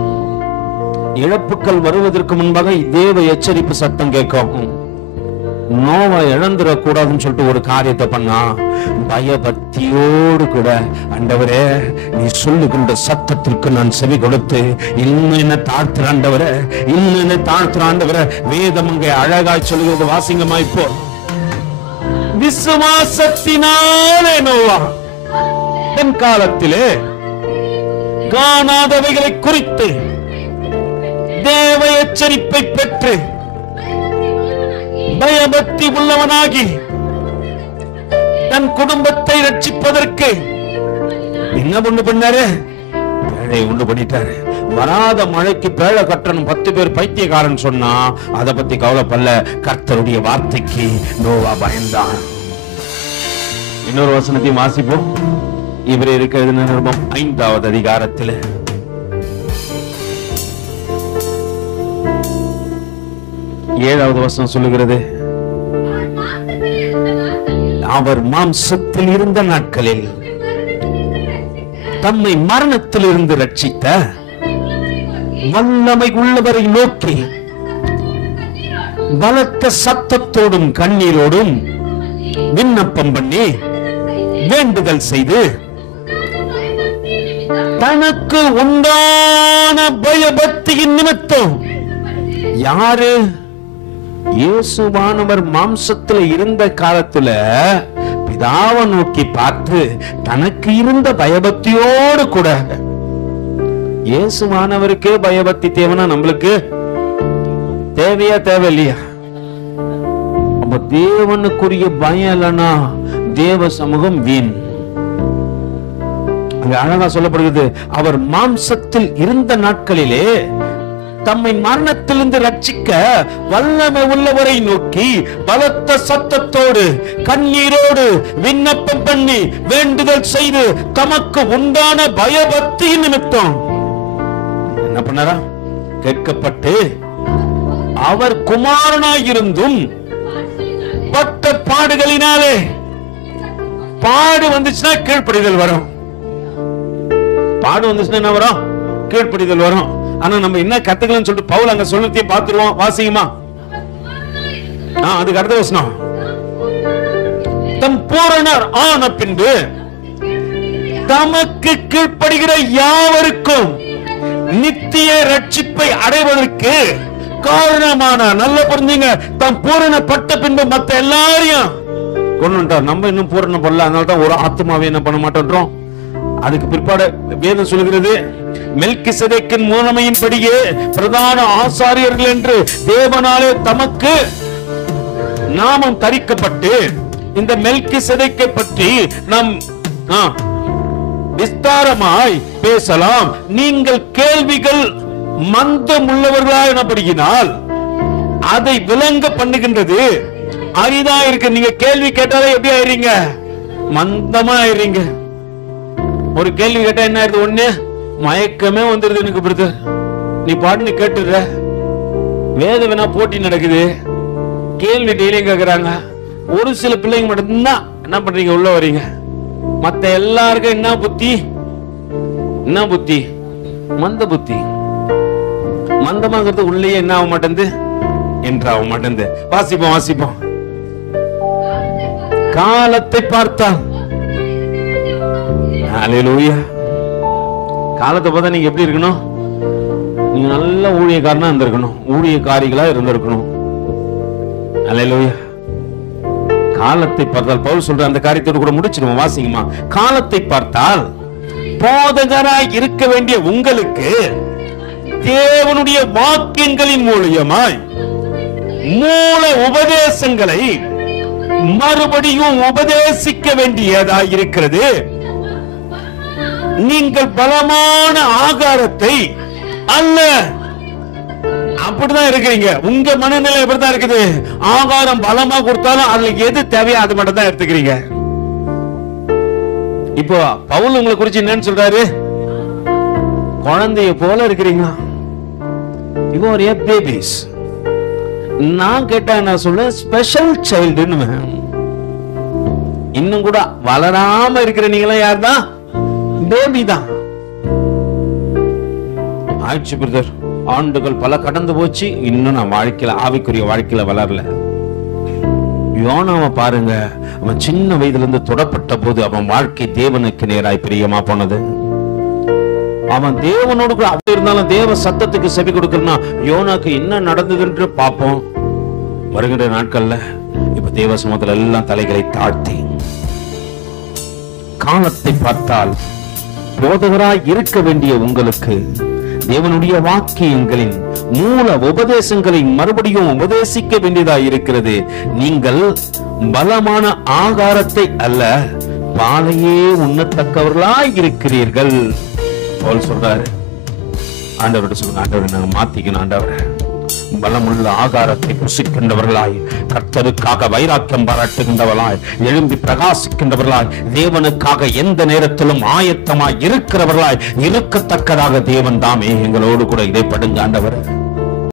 இழப்புகள் வருவதற்கு முன்பாக தேவ எச்சரிப்பு சத்தம் கேட்கும். நோவா இழந்துடக்கூடாதுன்னு சொல்லிட்டு ஒரு காரியத்தை பண்ணா, பயபக்தியோடு கூட, ஆண்டவரே நீ சொல்லுகின்ற சத்தத்திற்கு நான் செவி கொடுத்து இன்னும் என்ன தாழ்த்துற ஆண்டவரே, இன்னும் என்ன தாழ்த்துற ஆண்டவரே. வேதம் அங்கே அழகாய் சொல்லுகிறது, வாசிங்கமா. இப்போ விசுவாசத்தினாலே நோவா தன் காலத்திலே காணாதவைகளை குறித்து தேவ எச்சரிப்பை பெற்று பயபக்தி உள்ளவனாகி தன் குடும்பத்தை ரட்சிப்பதற்கு என்ன ஒண்ணு பண்ணாரு? பேழை உண்டு பண்ணிட்டாரு. வராத மழைக்கு பேழை கட்டணும் 10 பேர் பைத்தியக்காரன் சொன்னா அதை பத்தி கவலைப்படல. கர்த்தருடைய வார்த்தைக்கு நோவா பயந்தான். இன்னொரு வசனத்தையும் வாசிப்போம். எபிரேயருக்கு எழுதின நிருபம் 5வது அதிகாரத்தில் 7வது வசனம் சொல்லுகிறது, அவர் மாம்சத்தில் இருந்த நாட்களில் தம்மை மரணத்தில் இருந்து ரட்சித்த வல்லமை உள்ளவரை நோக்கி பலத்த சத்தத்தோடும் கண்ணீரோடும் விண்ணப்பம் பண்ணி வேண்டுதல் செய்து தனக்கு உண்டான பயபக்தியின் நிமித்தம். யாரு? இயேசுவானவர் மாம்சத்துல இருந்த காலத்துல பிதாவை நோக்கி பார்த்து தனக்கு இருந்த பயபக்தியோடு கூட. இயேசுவானவருக்கே பயபக்தி தேவைன்னா நம்மளுக்கு தேவையா தேவையில்லையா? அப்ப தேவனுக்குரிய பயம் இல்லைன்னா தேவ சமூகம் வீண். அங்க அழகா சொல்லப்படுகிறது, அவர் மாம்சத்தில் இருந்த நாட்களிலே தம்மை மரணத்திலிருந்து ரட்சிக்க வல்லமை உள்ளவரை நோக்கி பலத்த சத்தத்தோடு கண்ணீரோடு விண்ணப்பம் பண்ணி வேண்டுதல் செய்து தமக்கு உண்டான பயபக்தி நிமித்தம் என்ன பண்ணாரா? கேட்கப்பட்டு அவர் குமாரனாயிருந்தும் பட்ட பாடுகளினாலே, பாடு வந்துச்சுன்னா கீழ்ப்படிதல் வரும். பாடு வந்துச்சுன்னா என்ன வரும்? கீழ்ப்படிதல் வரும். ஆனா நம்ம என்ன கத்துக்கலன்னு சொல்லிட்டு பவுல் அங்க சொல்றதையும் பார்த்துருவோம். வாசிக்குமா? அதுக்கு அடுத்த வசனம், தம் பூரணர் ஆன பின்பு தமக்கு கீழ்ப்படுகிற யாவருக்கும் நித்திய ரட்சிப்பை அடைவதற்கு காரணமான. நல்ல புரிஞ்சுங்க, தம் பூரணப்பட்ட பின்பு மத்த எல்லாரையும் கொண்டு. நம்ம இன்னும் பூரணம் பண்ணல, அதனால்தான் ஒரு ஆத்மாவை என்ன பண்ண மாட்டோம். அதுக்கு பிற்பாடு வேதம் சொல்கிறது, மெல்கிசேதேக்கின் முறைமையின்படியே பிரதான ஆசாரியர்கள் என்று தேவனாலே தமக்கு நாமம் தரிக்கப்பட்டு. இந்த மெல்கிசேதேக்கை பற்றி நாம் விஸ்தாரமாய் பேசலாம். நீங்கள் கேள்விகள் மந்தம் உள்ளவர்களா எனப்படுகினால் அதை விளங்க பண்ணுகின்றது அரிதா இருக்கு. நீங்க கேள்வி கேட்டாலே எப்படி ஆயிரீங்க? மந்தமா ஆயிரீங்க. ஒரு கேள்வி கேட்டா என்ன ஆயிருது? ஒண்ணு மயக்கமே வந்துருது. எனக்கு பிரதர், நீ பாட்டு கேட்டுற. வேத வேணா போட்டி நடக்குது, கேள்வி டெய்லியும் கேக்குறாங்க. ஒரு சில பிள்ளைங்க மட்டும்தான் என்ன பண்றீங்க, உள்ள வரீங்க. மத்த எல்லாருக்கும் என்ன புத்தி? என்ன புத்தி? மந்த புத்தி. மந்தமாங்கிறது உள்ளே என்ன ஆக மாட்டேங்குது, என்றாக மாட்டேங்குது. வாசிப்போம் வாசிப்போம். காலத்தை பார்த்தால். ஹல்லேலூயா. காலத்தை பார்த்தா நீங்க எப்படி இருக்கணும்? நீங்க நல்ல ஊழியக்காரனா இருந்திருக்கணும், ஊழியக்காரிகளா இருந்திருக்கணும். ஹல்லேலூயா. காலத்தை பார்த்தால், பவுல் சொல்ற அந்த காரியத்தோடு கூட முடிச்சிருவோம். வாசிங்கம்மா. காலத்தை பார்த்தால் போதகராய் இருக்க வேண்டிய உங்களுக்கு தேவனுடைய வாக்கியங்களின் மூலமாய் மூல உபதேசங்களை மறுபடியும் உபதேசிக்க வேண்டியதாய் இருக்கிறது. நீங்கள் பலமான ஆகாரத்தை அல்ல. அப்படிதான் இருக்கிறீங்க. உங்க மனநிலை எப்படிதான் இருக்குது? ஆகாரம் பலமா கொடுத்தாலும் அதுல எது தேவையோ அது மட்டும் தான் எடுத்துக்கிறீங்க. இப்போ பவுல் உங்களை குறிச்சு என்னன்னு சொல்றாரு? குழந்தைய போல இருக்கிறீங்க. இப்போ ஒரு பேபிஸ். நான் கேட்டா என்ன சொல்ல? ஸ்பெஷல் சைல்டுன்னு. இன்னும் கூட வளராம இருக்கிற நீங்களா யார் தான்? பேபி தான். ஆயிடுச்சு பிரதர், ஆண்டுகள் பல கடந்து போச்சு, இன்னும் நான் வாழ்க்கையில ஆவிக்குரிய வாழ்க்கையில வளரல. யோனாவை பாருங்க, அவன் சின்ன வயதுல இருந்து தொடப்பட்ட போது அவன் வாழ்க்கை தேவனுக்கு நேராய் பிரியமா போனது. அவன் தேவனோடு கூட அப்படி இருந்தாலும் தேவ சத்தத்துக்கு செவி கொடுக்கணும்னா யோனாக்கு என்ன நடந்ததுன்னு பார்ப்போம் வருகின்ற நாட்கள்ல. இப்ப தேவ சமூகத்துல எல்லாம் தலைகளை தாழ்த்தி, காலத்தை பார்த்தால் போதகராய் இருக்க வேண்டிய உங்களுக்கு தேவனுடைய வாக்கியங்களின் மூல உபதேசங்களை மறுபடியும் உபதேசிக்க வேண்டியதாய் இருக்கிறது. நீங்கள் பலமான ஆகாரத்தை அல்ல, பாலையே உண்ணத்தக்கவர்களாய் இருக்கிறீர்கள். பவுல் சொல்றாரு, ஆண்டவர்கிட்ட சொல்லுங்க, ஆண்டவரை நாங்க மாத்திக்கணும். ஆண்டவரை பலமுள்ள ஆகாரத்தை புசிக்கின்றவர்களாய், கர்த்தருக்காக வைராக்கியம் பாராட்டுகின்றவர்களாய், எழும்பி பிரகாசிக்கின்றவர்களாய், தேவனுக்காக எந்த நேரத்திலும் ஆயத்தமாய் இருக்கிறவர்களாய் இருக்கத்தக்கதாக தேவன் தாமே எங்களோடு கூட இடைப்படுங்க. ஆண்டவர்